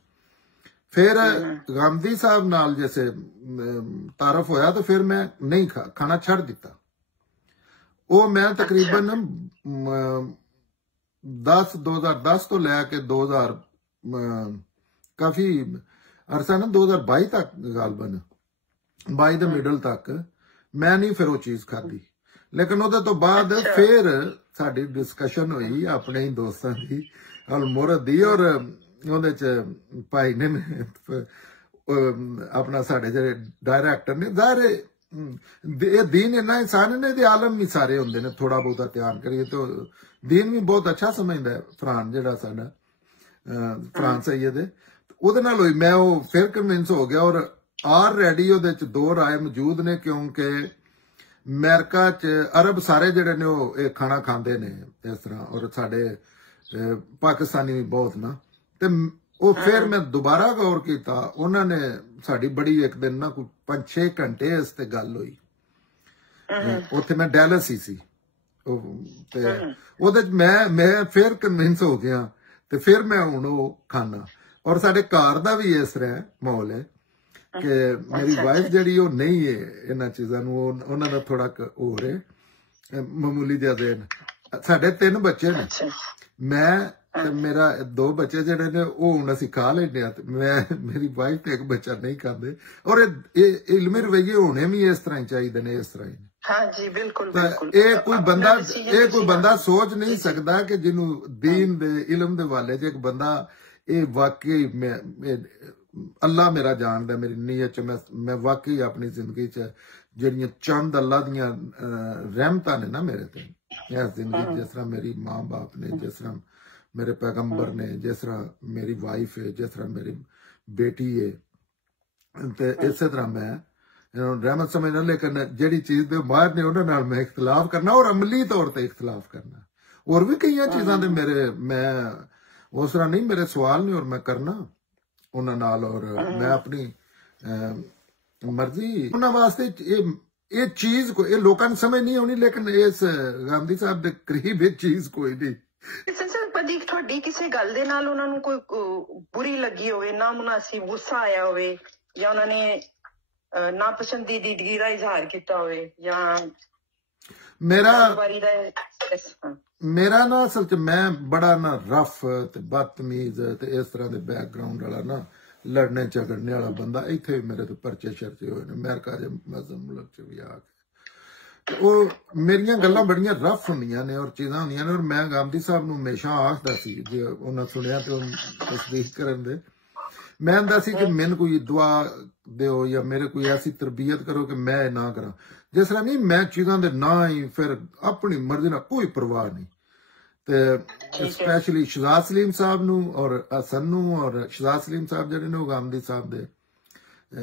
ਫਿਰ ਗਾਂਧੀ ਸਾਹਿਬ ਨਾਲ ਜੈਸੇ ਤਾਰਫ ਹੋਇਆ ਤਾਂ ਫਿਰ ਮੈਂ ਨਹੀਂ ਖਾਣਾ ਛੱਡ ਦਿੱਤਾ। ਉਹ ਮੈਂ ਤਕਰੀਬਨ 2010 ਤੋਂ ਲੈ ਕੇ 2000 ਕਾਫੀ ਅਰਸਾ ਨਾ 2022 ਤੱਕ ਗਾਲਬਨ 22 ਦੇ ਮਿਡਲ ਤੱਕ ਮੈਂ ਨਹੀਂ ਫਿਰ ਉਹ ਚੀਜ਼ ਖਾਧੀ। ਲੇਕਿਨ ਉਹਦੇ ਤੋਂ ਬਾਅਦ ਫਿਰ ਸਾਡੀ ਡਿਸਕਸ਼ਨ ਹੋਈ ਆਪਣੇ ਹੀ ਦੋਸਤਾਂ ਦੀ ਅਲਮੁਰਦ ਦੀ, ਔਰ ਉਹਦੇ ਚ ਭਾਈ ਨੇ ਆਪਣਾ ਸਾਡੇ ਜਿਹੜੇ ਡਾਇਰੈਕਟਰ ਨੇ, ਜ਼ਾਹਿਰ ਇਹ ਦੀਨ ਇੰਨਾ ਇਨਸਾਨ ਨੇ ਦੇ ਆਲਮ ਵੀ ਸਾਰੇ ਹੁੰਦੇ ਨੇ, ਥੋੜਾ ਬਹੁਤਾ ਧਿਆਨ ਕਰੀਏ ਤਾਂ ਦੀਨ ਵੀ ਬਹੁਤ ਅੱਛਾ ਸਮਝਦਾ। ਫਰਾਨ ਜਿਹੜਾ ਸਾਡਾ ਫਰਾਨ ਸਈਦ ਹੈ, ਉਹਦੇ ਨਾਲ ਹੋਈ। ਮੈਂ ਉਹ ਫਿਰ ਕਨਵਿੰਸ ਹੋ ਗਿਆ। ਔਰ ਆਲਰੇਡੀ ਉਹਦੇ ਚ ਦੋ ਰਾਏ ਮੌਜੂਦ ਨੇ, ਕਿਉਂਕਿ ਅਮਰੀਕਾ ਚ ਅਰਬ ਸਾਰੇ ਜਿਹੜੇ ਨੇ ਉਹ ਇਹ ਖਾਣਾ ਖਾਂਦੇ ਨੇ ਇਸ ਤਰ੍ਹਾਂ, ਔਰ ਸਾਡੇ ਪਾਕਿਸਤਾਨੀ ਵੀ ਬਹੁਤ ਨਾ। ਤੇ ਉਹ ਫਿਰ ਮੈਂ ਦੁਬਾਰਾ ਗੌਰ ਕੀਤਾ, ਉਹਨਾਂ ਨੇ ਸਾਡੀ ਬੜੀ ਇੱਕ ਦਿਨ ਨਾ ਕੋਈ 5-6 ਘੰਟੇ ਇਸ ਤੇ ਗੱਲ ਹੋਈ। ਉੱਥੇ ਮੈਂ ਡੈਲਸ ਹੀ ਸੀ ਤੇ ਉਹਦੇ ਚ ਮੈਂ ਫਿਰ ਕਨਵਿੰਸ ਹੋ ਗਿਆ ਤੇ ਫਿਰ ਮੈਂ ਹੁਣ ਉਹ ਖਾਣਾ। ਔਰ ਸਾਡੇ ਘਰ ਦਾ ਵੀ ਇਸ ਤਰ੍ਹਾਂ ਮਾਹੌਲ ਹੈ ਕਿ ਮੇਰੀ ਵਾਈਫ ਜਿਹੜੀ ਉਹ ਨਹੀਂ ਹੈ ਇਹਨਾਂ ਚੀਜ਼ਾਂ ਨੂੰ, ਉਹਨਾਂ ਦਾ ਥੋੜਾ ਹੋ ਰਿਹਾ ਮਾਮੂਲੀ ਜਿਹਾ ਦੇਣ। ਸਾਡੇ 3 ਬੱਚੇ ਨੇ, ਮੈਂ ਤੇ ਮੇਰਾ 2 ਬੱਚੇ ਜਿਹੜੇ ਨੇ ਉਹ ਹੁਣ ਅਸੀਂ ਖਾ ਲੈਂਦੇ ਆ, ਤੇ ਮੇਰੀ ਵਾਈਫ ਤੇ ਇੱਕ ਬੱਚਾ ਨਹੀਂ ਖਾਂਦੇ। ਔਰ ਇਹ ਇਲਮੀ ਰਵਈਏ ਹੋਣੇ ਵੀ ਇਸ ਤਰ੍ਹਾਂ ਹੀ ਚਾਹੀਦੇ ਨੇ, ਇਸ ਤਰ੍ਹਾਂ ਹੀ। हाँ जी, बिल्कुल बिल्कुल। ਇਹ ਕੋਈ ਬੰਦਾ ਸੋਚ ਨਹੀਂ ਸਕਦਾ ਕਿ ਜਿਹਨੂੰ ਦੀਨ ਦੇ ਇਲਮ ਦੇ ਵਾਲੇ ਚ ਇੱਕ ਬੰਦਾ ਇਹ ਵਾਕਈ ਅੱਲਾ ਮੇਰਾ ਜਾਣਦਾ ਮੇਰੀ ਨੀਅਤ ਚ। ਮੈਂ ਵਾਕਈ ਆਪਣੀ ਜ਼ਿੰਦਗੀ ਚ ਜਿਹੜੀਆਂ ਚੰਦ ਅੱਲਾ ਦੀਆਂ ਰਹਿਮਤਾਂ ਨੇ ਨਾ ਮੇਰੇ ਤੇ ਇਸ ਜ਼ਿੰਦਗੀ, ਜਿਸ ਤਰ੍ਹਾਂ ਮੇਰੀ ਮਾਂ ਬਾਪ ਨੇ, ਜਿਸ ਤਰ੍ਹਾਂ ਮੇਰੇ ਪੈਗੰਬਰ ਨੇ, ਜਿਸ ਤਰ੍ਹਾਂ ਮੇਰੀ ਵਾਈਫ ਹੈ, ਜਿਸ ਤਰ੍ਹਾਂ ਮੇਰੀ ਬੇਟੀ ਹੈ, ਤੇ ਇਸੇ ਤਰ੍ਹਾਂ ਮੈਂ ਰਹਿਮਤ ਸਮਝਣਾ। ਲੇਕਿਨ ਜਿਹੜੀ ਚੀਜ਼ ਦੇ ਬਾਹਰ ਨੇ ਉਹਨਾਂ ਨਾਲ ਮੈਂ ਇਖਤਲਾਫ ਕਰਨਾ, ਔਰ ਅਮਲੀ ਤੌਰ ਤੇ ਇਖਤਲਾਫ ਕਰਨਾ। ਹੋਰ ਵੀ ਕਈਆਂ ਚੀਜ਼ਾਂ ਦੇ ਮੈਂ ਉਸ ਤਰ੍ਹਾਂ ਨਹੀਂ, ਮੇਰੇ ਸਵਾਲ ਨਹੀਂ, ਔਰ ਮੈਂ ਕਰਨਾ ਉਹਨਾਂ ਨਾਲ। ਔਰ ਮੈਂ ਆਪਣੀ ਮਰਜ਼ੀ ਉਹਨਾਂ ਵਾਸਤੇ ਇਹ ਚੀਜ਼ ਕੋਈ ਇਹ ਲੋਕਾਂ ਨੂੰ ਸਮਝ ਨਹੀਂ ਆਉਣੀ, ਲੇਕਿਨ ਇਸ ਗਾਂਧੀ ਸਾਹਿਬ ਦੇ ਕਰੀਬ ਇਹ ਚੀਜ਼ ਕੋਈ ਨਹੀਂ। ਤੁਹਾਡੀ ਕਿਸੇ ਗੱਲ ਦੇ ਨਾਲ ਉਹਨਾਂ ਨੂੰ ਕੋਈ ਬੁਰੀ ਲੱਗੀ ਹੋਵੇ, ਨਾ ਮੁਨਾਸਿਬ ਗੁੱਸਾ ਆਇਆ ਹੋਵੇ, ਜਾਂ ਉਹਨਾਂ ਨੇ ਨਾਪਸੰਦੀਦਗੀ ਦਾ ਇਜ਼ਹਾਰ ਕੀਤਾ ਹੋਵੇ, ਜਾਂ ਮੇਰਾ ਨਾ ਅਸਲ ਚ ਮੈਂ ਬੜਾ ਨਾ ਰਫ ਤੇ ਬਦਤਮੀਜ਼ ਤੇ ਇਸ ਤਰ੍ਹਾਂ ਦੇ ਬੈਕਗਰਾਉਂਡ ਵਾਲਾ ਨਾ ਲੜਨੇ ਝਗੜਨੇ ਵਾਲਾ ਬੰਦਾ। ਇੱਥੇ ਮੇਰੇ ਤੋਂ ਪਰਚੇ ਸ਼ਰਚੇ ਹੋਏ ਨੇ ਅਮਰੀਕਾ ਦੇ ਮਜ਼ਹਬ ਮੁਲਕ ਚ ਵੀ ਆ ਕੇ। ਉਹ ਮੇਰੀਆਂ ਗੱਲਾਂ ਬੜੀਆਂ ਰਫ ਹੁੰਦੀਆਂ ਨੇ ਔਰ ਚੀਜ਼ਾਂ ਹੁੰਦੀਆਂ ਨੇ। ਔਰ ਮੈਂ ਗਾਂਧੀ ਸਾਹਿਬ ਨੂੰ ਹਮੇਸ਼ਾ ਆਖਦਾ ਸੀ, ਜੇ ਉਹਨਾਂ ਸੁਣਿਆ ਤੇ ਉਹ ਤਸਦੀਕ ਕਰਨ ਦੇ, मैं आंदा सी कि मैनू कोई दुआ दिओ या मेरे कोई ऐसी तरबियत करो कि मैं ना करा। जिस तरह नहीं मैं चीज़ां दे ना ही फिर अपनी मर्जी नाल कोई परवाह नहीं। ते स्पैशली शहजाद सलीम साहब नू और हसन नू और शहजाद सलीम साहब जिहड़े ने गांधी साहब दे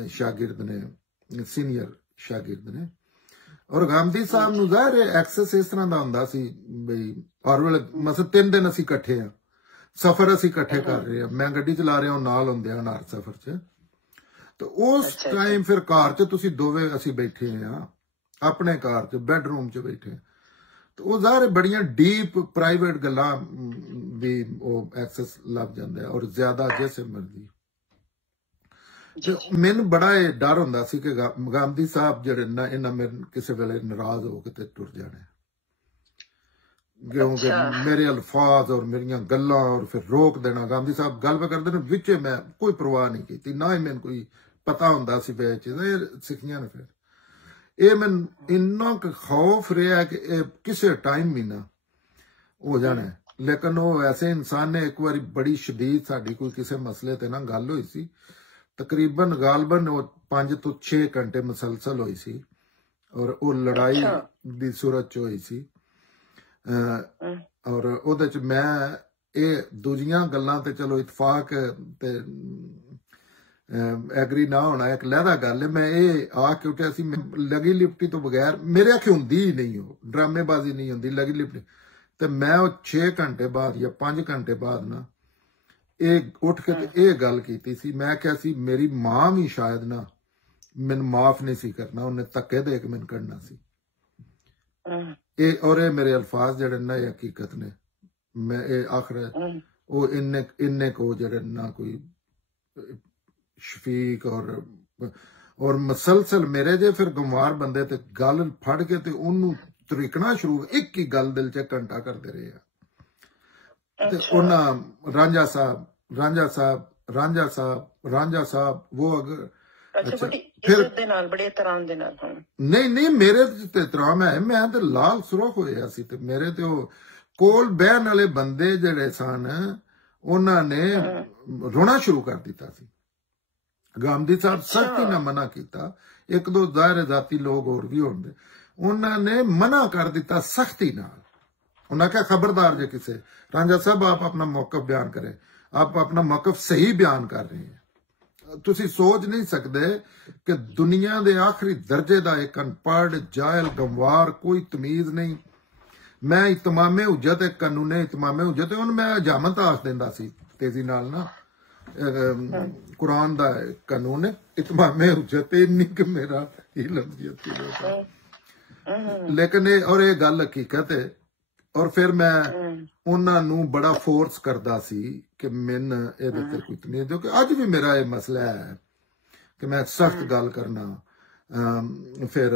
शागिर्द ने, सीनियर शागिर्द ने। और गांधी साहब नू ज़ाहिर एक्सेस इस तरह दा हुंदा सी बई हर वेले मतलब 3 दिन असीं इकट्ठे हां, सफर असीं इकट्ठे कर रहे हैं, मैं गड्डी चला रहा हूं नाल हुंदे हां हर सफर च। तो उस टाइम फिर घर च तुसीं दोवें असीं बैठे हां अपने घर च बेडरूम च बैठे। तो वो ज़ाहिर बड़ियां डीप प्राइवेट गल्लां भी वो एक्सेस लग जांदा है और ज्यादा जैसे मर्जी। मैनू बड़ा डर हुंदा सी कि गांधी साहब जिहड़े ना इन्हां मेरे किसी वेले नाराज हो के टुर जाने, क्योंकि मेरे अल्फाज और मेरियां गल्लां और फिर रोक देना। गांधी साहब गल करदे ने विच मैं कोई परवाह नहीं की, ना ही मैनू कोई पता हुंदा सी वे चीज़ां सिक्खियां ने। फिर ये मैं इन्ना खौफ रहा कि किसी टाइम भी ना हो जाना है। लेकिन वो ऐसे इंसान ने एक बार बड़ी शदीद साड़ी कोई किसी मसले ते ना गल हुई सी, तकरीबन गालबन 5 तो 6 घंटे मुसलसल हुई सी और वो लड़ाई दी सूरत च हुई सी। और ओदे च मैं ये दूजियां गल्लां ते चलो इतफाक ते एग्री ना होना एक लहदा गल है। मैं ये आके उठा सी लगी लिपटी तो बगैर मेरे आखे हुंदी ही नहीं, हो ड्रामेबाजी नहीं होंदी लगी लिपटी। तो मैं 6 घंटे बाद या 5 घंटे बाद ना उठ के ये गल की सी। मैं क्या सी मेरी मां भी शायद ना मैनू माफ नहीं सी करना, उन्हें धक्के दे के मैनू करना सी। और ये मेरे अल्फाज जड़े ना हकीकत ने। मैं ये आखिर वो इन्ने को जड़े ना कोई शफीक और मसलसल मेरे जे फिर गंवार बंदे ते गल फड़ के ते उन्नू तरीकना शुरू एक ही गल दिल च घंटा करते रहे। उन्ना रांझा साहब वो अगर अच्छा फिर बड़े एहतराम दे नाल नहीं मेरे ते एहतराम है। मैं ते लाल सुरख होया सी ते मेरे ते कोल बहन वाले बंदे जेड़े सन उन्होंने रोना शुरू कर दिता सी। गांधी साहब सख्ती ना मना किया, 1-2 ज़ाहिर जाती लोग और भी होंगे, उन्होंने मना कर दिता सख्ती नाल। उन्होंने कहा खबरदार जे किसे रांझा साहब आप अपना मौकफ बयान करें, आप अपना मौकफ सही बयान कर रहे हैं। तुसी सोच नहीं सकते कि दुनिया के आखिरी दर्जे का एक अनपढ़ जायल गंवार कोई तमीज नहीं। मैं इतमामे हुज्जत एक कानूने इतमामे हुज्जत उन्हें मैं हजामत आख देंदा सी तेजी नाल ना कुरान दा कानून है इतमामे हुज्जत इन्नी कि मेरा ही लफ्जियत लेकिन और ये गल हकीकत है। और फिर मैं उन्होंने बड़ा फोर्स करता सी कि मैन ये कोई तमीज दो कि अज भी मेरा ये मसला है कि मैं सख्त गल करना। फिर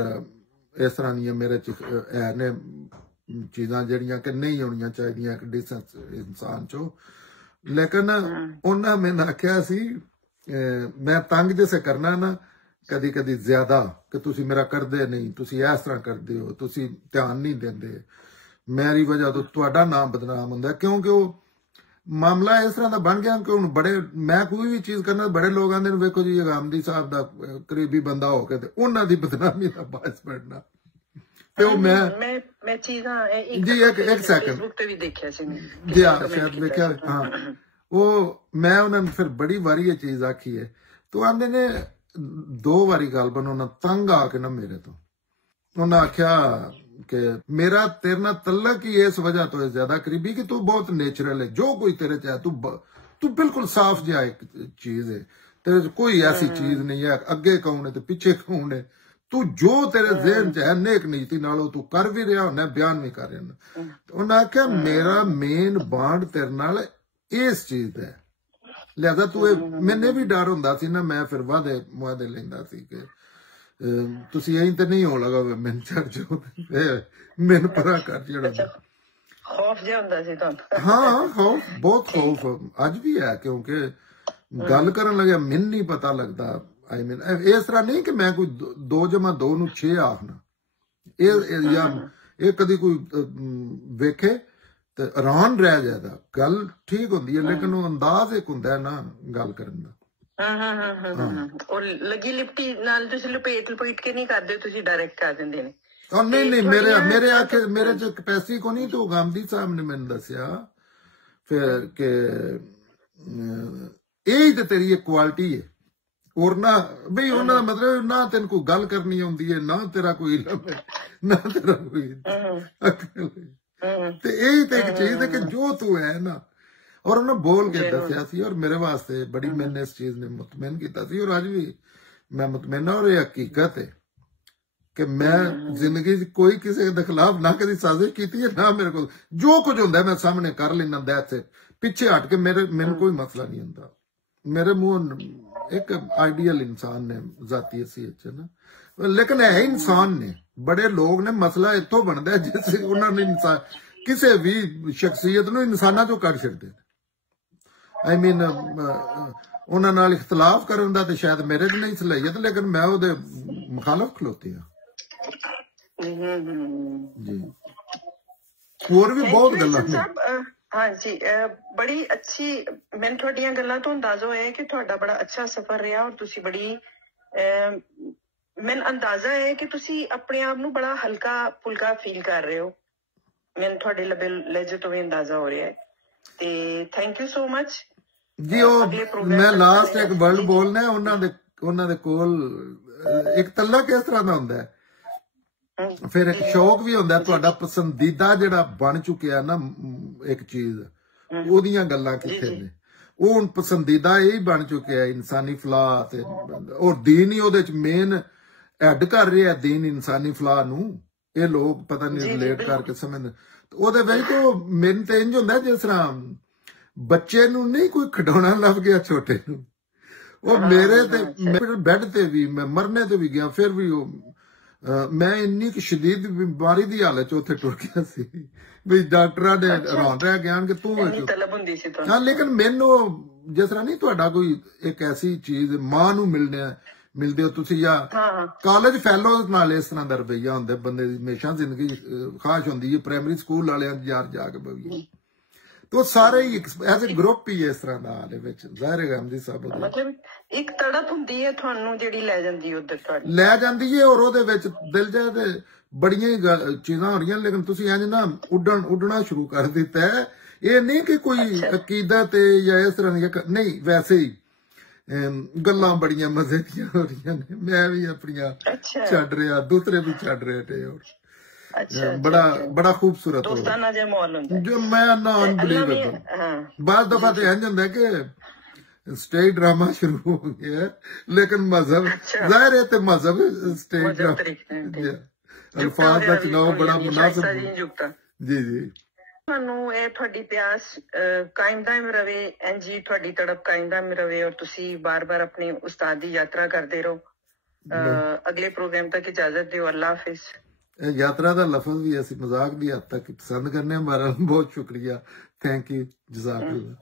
इस तरह दी मेरे च है ने चीज़ां जड़ियां कि नहीं होनी चाहिए एक डिसेंट इंसान चो। लेकिन उन्हें मैंने आख्या सी मैं तंग जैसे करना ना कदी कदी ज्यादा कि तुसी मेरा करदे नहीं, तुसी इस तरह करदे हो, तुसी ध्यान नहीं देंदे, मेरी वजह तो तुहाडा नाम बदनाम हुंदा। क्योंकि वो मामला इस तरह का बन गया कि हुण बड़े मैं कोई भी चीज करना बड़े लोग आंदे ने वेखो जी गांधी साहब का करीबी बंदा हो के उन्हां दी बदनामी दा बायस बनना। तो मैं चीज़ां जी एक सेकंड भी देखिया सी जी शायद देखिया हाँ वो मैं उन्होंने फिर बड़ी बारी ये चीज आखी है तो आंदे ने 2 बारी गालबन उन्हें तंग आके ना मेरे तो उन्हें आख्या कि मेरा तेरे नाल तल्लक ही इस वजह तो ज्यादा करीबी कि तू बहुत नेचुरल है, जो कोई तेरे चाहे तू बिल्कुल साफ जिहा एक चीज है, तेरे कोई ऐसी चीज नहीं है अगे कौन है तो पीछे कौन है, तू जो तेरे ज़हन च है नेक नीति नालों तू कर भी रहा होना बयान भी कर रहा। उन्हें आख्या मेरा मेन बांड तेरे नाल इस चीज है, लिहाजा तू मैंने भी डर हुंदा सी ना मैं फिर वादे मुआदे लेंदा सी कि तुसी यही तो नहीं हो लगा मैन चक जो मैन परा कर जड़ा खौफ जे हुंदा सी तुहानू। हाँ खौफ बहुत खौफ अज भी है क्योंकि गल करन लगे मैनू नहीं पता लगता। आई मीन इस तरह नहीं कि मैं कोई 2+2 नूं 6 आखना ये कदी कोई वेखे तो हैरान रह जाता। गल ठीक होंदी है लेकिन वो अंदाज एक हुंदा है ना गल करन दा। ਔਰ ਲੱਗੀ ਲਿਪਟੀ ਨਾਲ ਤੁਸੀਂ ਲਪੇਟ ਕੇ ਨਹੀਂ ਕਰਦੇ, ਤੁਸੀਂ ਡਾਇਰੈਕਟ ਕਰ ਦਿੰਦੇ ਨੇ। ਨਹੀਂ ਮੇਰੇ ਚ ਕਪੈਸਿਟੀ ਕੋ ਨਹੀਂ, ਤੋ ਗਾਂਧੀ ਸਾਹਿਬ ਨੇ ਮੈਨੂੰ ਦੱਸਿਆ ਫਿਰ ਕਿ ਇਹ ਤੇ ਤੇਰੀ ਇੱਕ ਕੁਆਲਿਟੀ ਹੈ, ਔਰ ਨਾ ਬਈ ਉਹਨਾਂ ਦਾ ਮਤਲਬ ਨਾ ਤੈਨੂੰ ਕੋਈ ਗੱਲ ਕਰਨੀ ਆਉਂਦੀ ਹੈ, ਨਾ ਤੇਰਾ ਕੋਈ ਇਲਮ ਹੈ, ਨਾ ਤੇਰਾ ਕੋਈ ਤੇ ਇਹ ਤੇ ਇੱਕ ਚੀਜ਼ ਹੈ ਕਿ ਜੋ ਤੂੰ ਹੈ ਨਾ, ਔਰ ਉਹਨੇ ਬੋਲ ਕੇ ਦੱਸਿਆ ਸੀ, ਔਰ ਮੇਰੇ ਵਾਸਤੇ ਬੜੀ ਮੈਨੇ ਇਸ ਚੀਜ਼ ਨੇ ਮੁਤਮਿਨ ਕੀਤਾ ਸੀ, ਔਰ ਅੱਜ ਵੀ ਮੈਂ ਮੁਤਮਿਨ ਹਾਂ। ਔਰ ਇਹ ਹਕੀਕਤ ਹੈ ਕਿ ਮੈਂ ਜ਼ਿੰਦਗੀ 'ਚ ਕੋਈ ਕਿਸੇ ਦੇ ਖਿਲਾਫ ਨਾ ਕਦੀ ਸਾਜ਼ਿਸ਼ ਕੀਤੀ ਹੈ, ਨਾ ਮੇਰੇ ਕੋਲ ਜੋ ਕੁਝ ਹੁੰਦਾ ਮੈਂ ਸਾਹਮਣੇ ਕਰ ਲੈਣਾ, ਦੈਟਸ ਇਟ। ਪਿੱਛੇ ਹਟ ਕੇ ਮੈਨੂੰ ਕੋਈ ਮਸਲਾ ਨਹੀਂ ਹੁੰਦਾ। ਮੇਰੇ ਮੂੰਹ ਇੱਕ ਆਈਡੀਅਲ ਇਨਸਾਨ ਨੇ ਜ਼ਾਤੀ ਹਸੀਅਤ 'ਚ ਨਾ, ਲੇਕਿਨ ਇਹ ਇਨਸਾਨ ਨੇ, ਬੜੇ ਲੋਕ ਨੇ, ਮਸਲਾ ਇੱਥੋਂ ਬਣਦਾ ਜਿਸ ਉਹਨਾਂ ਨੇ ਇਨਸਾਨ ਕਿਸੇ ਵੀ ਸ਼ਖਸੀਅਤ ਨੂੰ ਇਨਸਾਨਾਂ ਚੋਂ ਕੱਢ ਛੱਡਦੇ। ਆਈ ਮੀਨ ਉਹਨਾਂ ਨਾਲ ਇਖਤਲਾਫ ਕਰਨ ਦਾ ਤੇ ਸ਼ਾਇਦ ਮੇਰੇ 'ਚ ਨਹੀਂ ਸਲਾਹੀਅਤ, ਲੇਕਿਨ ਮੈਂ ਉਹਦੇ ਮੁਖਾਲਫ ਖਲੋਤੀ ਹਾਂ ਜੀ। ਹੋਰ ਵੀ ਬਹੁਤ ਗੱਲਾਂ ਨੇ। हाँ जी, बड़ी अच्छी, मैंने थोड़ियां गल्लां तो अंदाजा होया कि थोड़ा बड़ा अच्छा सफर रहा, और तुसी बड़ी मैंने अंदाजा है कि तुसी अपने आप नू बड़ा हल्का फुल्का फील कर रहे हो, मैंने थोड़े लहजे तो भी अंदाजा हो रहा है। ते थैंक यू सो मच जी। मैं लास्ट एक वर्ड बोलना, ਉਹਨਾਂ ਦੇ ਕੋਲ ਇੱਕ ਤੱਲਾ ਕਿਸ ਤਰ੍ਹਾਂ ਦਾ ਹੁੰਦਾ ਹੈ, ਫਿਰ ਇੱਕ ਸ਼ੌਕ ਵੀ ਹੁੰਦਾ, ਤੁਹਾਡਾ ਪਸੰਦੀਦਾ ਜਿਹੜਾ ਬਣ ਚੁੱਕਿਆ ਨਾ ਇੱਕ ਚੀਜ਼, ਉਹਦੀਆਂ ਗੱਲਾਂ ਕਿੱਥੇ ਨੇ, ਉਹ ਹੁਣ ਪਸੰਦੀਦਾ ਇਹ ਬਣ ਚੁੱਕਿਆ ਇਨਸਾਨੀ ਫਲਾਹ ਤੇ, ਔਰ ਦੀਨ ਹੀ ਉਹਦੇ ਚ ਮੇਨ ਐਡ ਕਰ ਰਿਹਾ, ਦੀਨ ਇਨਸਾਨੀ ਫਲਾਹ ਨੂੰ ਇਹ ਲੋਕ ਪਤਾ ਨਹੀਂ ਰਿਲੇਟ ਕਰਕੇ ਸਮਝਦੇ। ਉਹਦੇ ਵਿੱਚ ਤਾਂ ਮੈਨੂੰ ਤੇ ਇੰਝ ਹੁੰਦਾ ਜਿਸ ਤਰ੍ਹਾਂ ਬੱਚੇ ਨੂੰ ਨਹੀਂ ਕੋਈ ਖਿਡੌਣਾ ਲੱਭ ਗਿਆ ਛੋਟੇ ਨੂੰ, ਉਹ ਮੇਰੇ ਤੇ ਬੈੱਡ ਤੇ ਵੀ ਮੈਂ ਮਰਨੇ ਤੇ ਵੀ ਗਿਆ, ਫਿਰ ਵੀ ਉਹ ਮੈਂ ਇੰਨੀ ਕਿ ਸ਼ਦੀਦ ਬਿਮਾਰੀ ਦੀ ਹਾਲਤ 'ਚ ਉੱਥੇ ਟੁਰ ਗਿਆ ਸੀ ਵੀ ਡਾਕਟਰਾਂ ਨੇ ਹੈਰਾਨ ਰਹਿ ਗਿਆ ਕਿ ਤੂੰ ਹਾਂ। ਲੇਕਿਨ ਮੈਨੂੰ ਜਿਸ ਤਰ੍ਹਾਂ ਨਹੀਂ ਤੁਹਾਡਾ ਕੋਈ ਇੱਕ ਐਸੀ ਚੀਜ਼ ਮਾਂ ਨੂੰ ਮਿਲਦੇ ਹੋ ਤੁਸੀਂ, ਜਾਂ ਕਾਲਜ ਫੈਲੋ ਨਾਲ ਇਸ ਤਰ੍ਹਾਂ ਦਾ ਰਵੱਈਆ ਹੁੰਦਾ ਬੰਦੇ ਦੀ, ਹਮੇਸ਼ਾ ਜ਼ਿੰਦਗੀ ਖਾਸ਼ ਹੁੰਦੀ ਹੈ ਪ੍ਰਾਇਮਰੀ ਸਕੂਲ ਵਾਲਿਆਂ ਜਾ ਕੇ ਬਵੀਏ, तो सारे ही एज ए ग्रुप ही इस तरह ਦਾ ਹਾਲੇ ਵਿੱਚ ਜ਼ਾਹਿਰ ਹੈ ਗਾਂਧੀ ਸਾਹਿਬ ਮਤਲਬ ਇੱਕ ਤੜਪ ਹੁੰਦੀ ਹੈ ਤੁਹਾਨੂੰ ਜਿਹੜੀ ਲੈ ਜਾਂਦੀ ਹੈ ਉਧਰ, ਤੁਹਾਡੀ ਲੈ ਜਾਂਦੀ ਹੈ, ਔਰ ਉਹਦੇ ਵਿੱਚ ਦਿਲ ਜਾ ਤੇ ਬੜੀਆਂ ਚੀਜ਼ਾਂ ਹੋ ਰਹੀਆਂ, ਲੇਕਿਨ ਤੁਸੀਂ ਇੰਜ ਨਾ ਉੱਡਣਾ ਸ਼ੁਰੂ ਕਰ ਦਿੱਤਾ ਹੈ। ਇਹ ਨਹੀਂ ਕਿ ਕੋਈ ਅਕੀਦਤ ਜਾਂ ਇਸ ਤਰ੍ਹਾਂ ਦੀ ਨਹੀਂ, ਵੈਸੇ ਹੀ ਗੱਲਾਂ ਬੜੀਆਂ ਮਜ਼ੇ ਦੀਆਂ ਹੋ ਰਹੀਆਂ ਨੇ, ਮੈਂ ਵੀ ਆਪਣੀਆਂ ਛੱਡ ਰਿਹਾ, ਦੂਸਰੇ ਵੀ ਛੱਡ ਰਹੇ ਤੇ, ਔਰ बड़ा खूबसूरत जो मैं ना अनबिलीवेबल। बाद दफा तो इंज होंदा कि स्टेज ड्रामा शुरू हो गया, लेकिन मजहब जाहिर है, मजहब स्टेज ड्रामा अल्फाज का चुनाव बड़ा मुनासिब जी जी। ਤੁਹਾਨੂੰ ਇਹ ਤੁਹਾਡੀ ਪਿਆਸ ਕਾਇਮ ਦਾਇਮ ਰਵੇ, ਇੰਜ ਹੀ ਤੁਹਾਡੀ ਤੜਪ ਕਾਇਮ ਦਾਇਮ ਰਵੇ, ਔਰ ਤੁਸੀਂ ਬਾਰ-ਬਾਰ ਆਪਣੀ ਉਸਤਾਦ ਦੀ ਯਾਤਰਾ ਕਰਦੇ ਰਹੋ। ਅਗਲੇ ਪ੍ਰੋਗਰਾਮ ਤੱਕ ਇਜਾਜ਼ਤ ਦਿਓ, ਅੱਲਾ ਹਾਫਿਜ਼। यात्रा का लफज भी ऐसी मजाक भी हद तक पसंद करने, हमारा बहुत शुक्रिया, थैंक यू, जज़ाकल्लाह।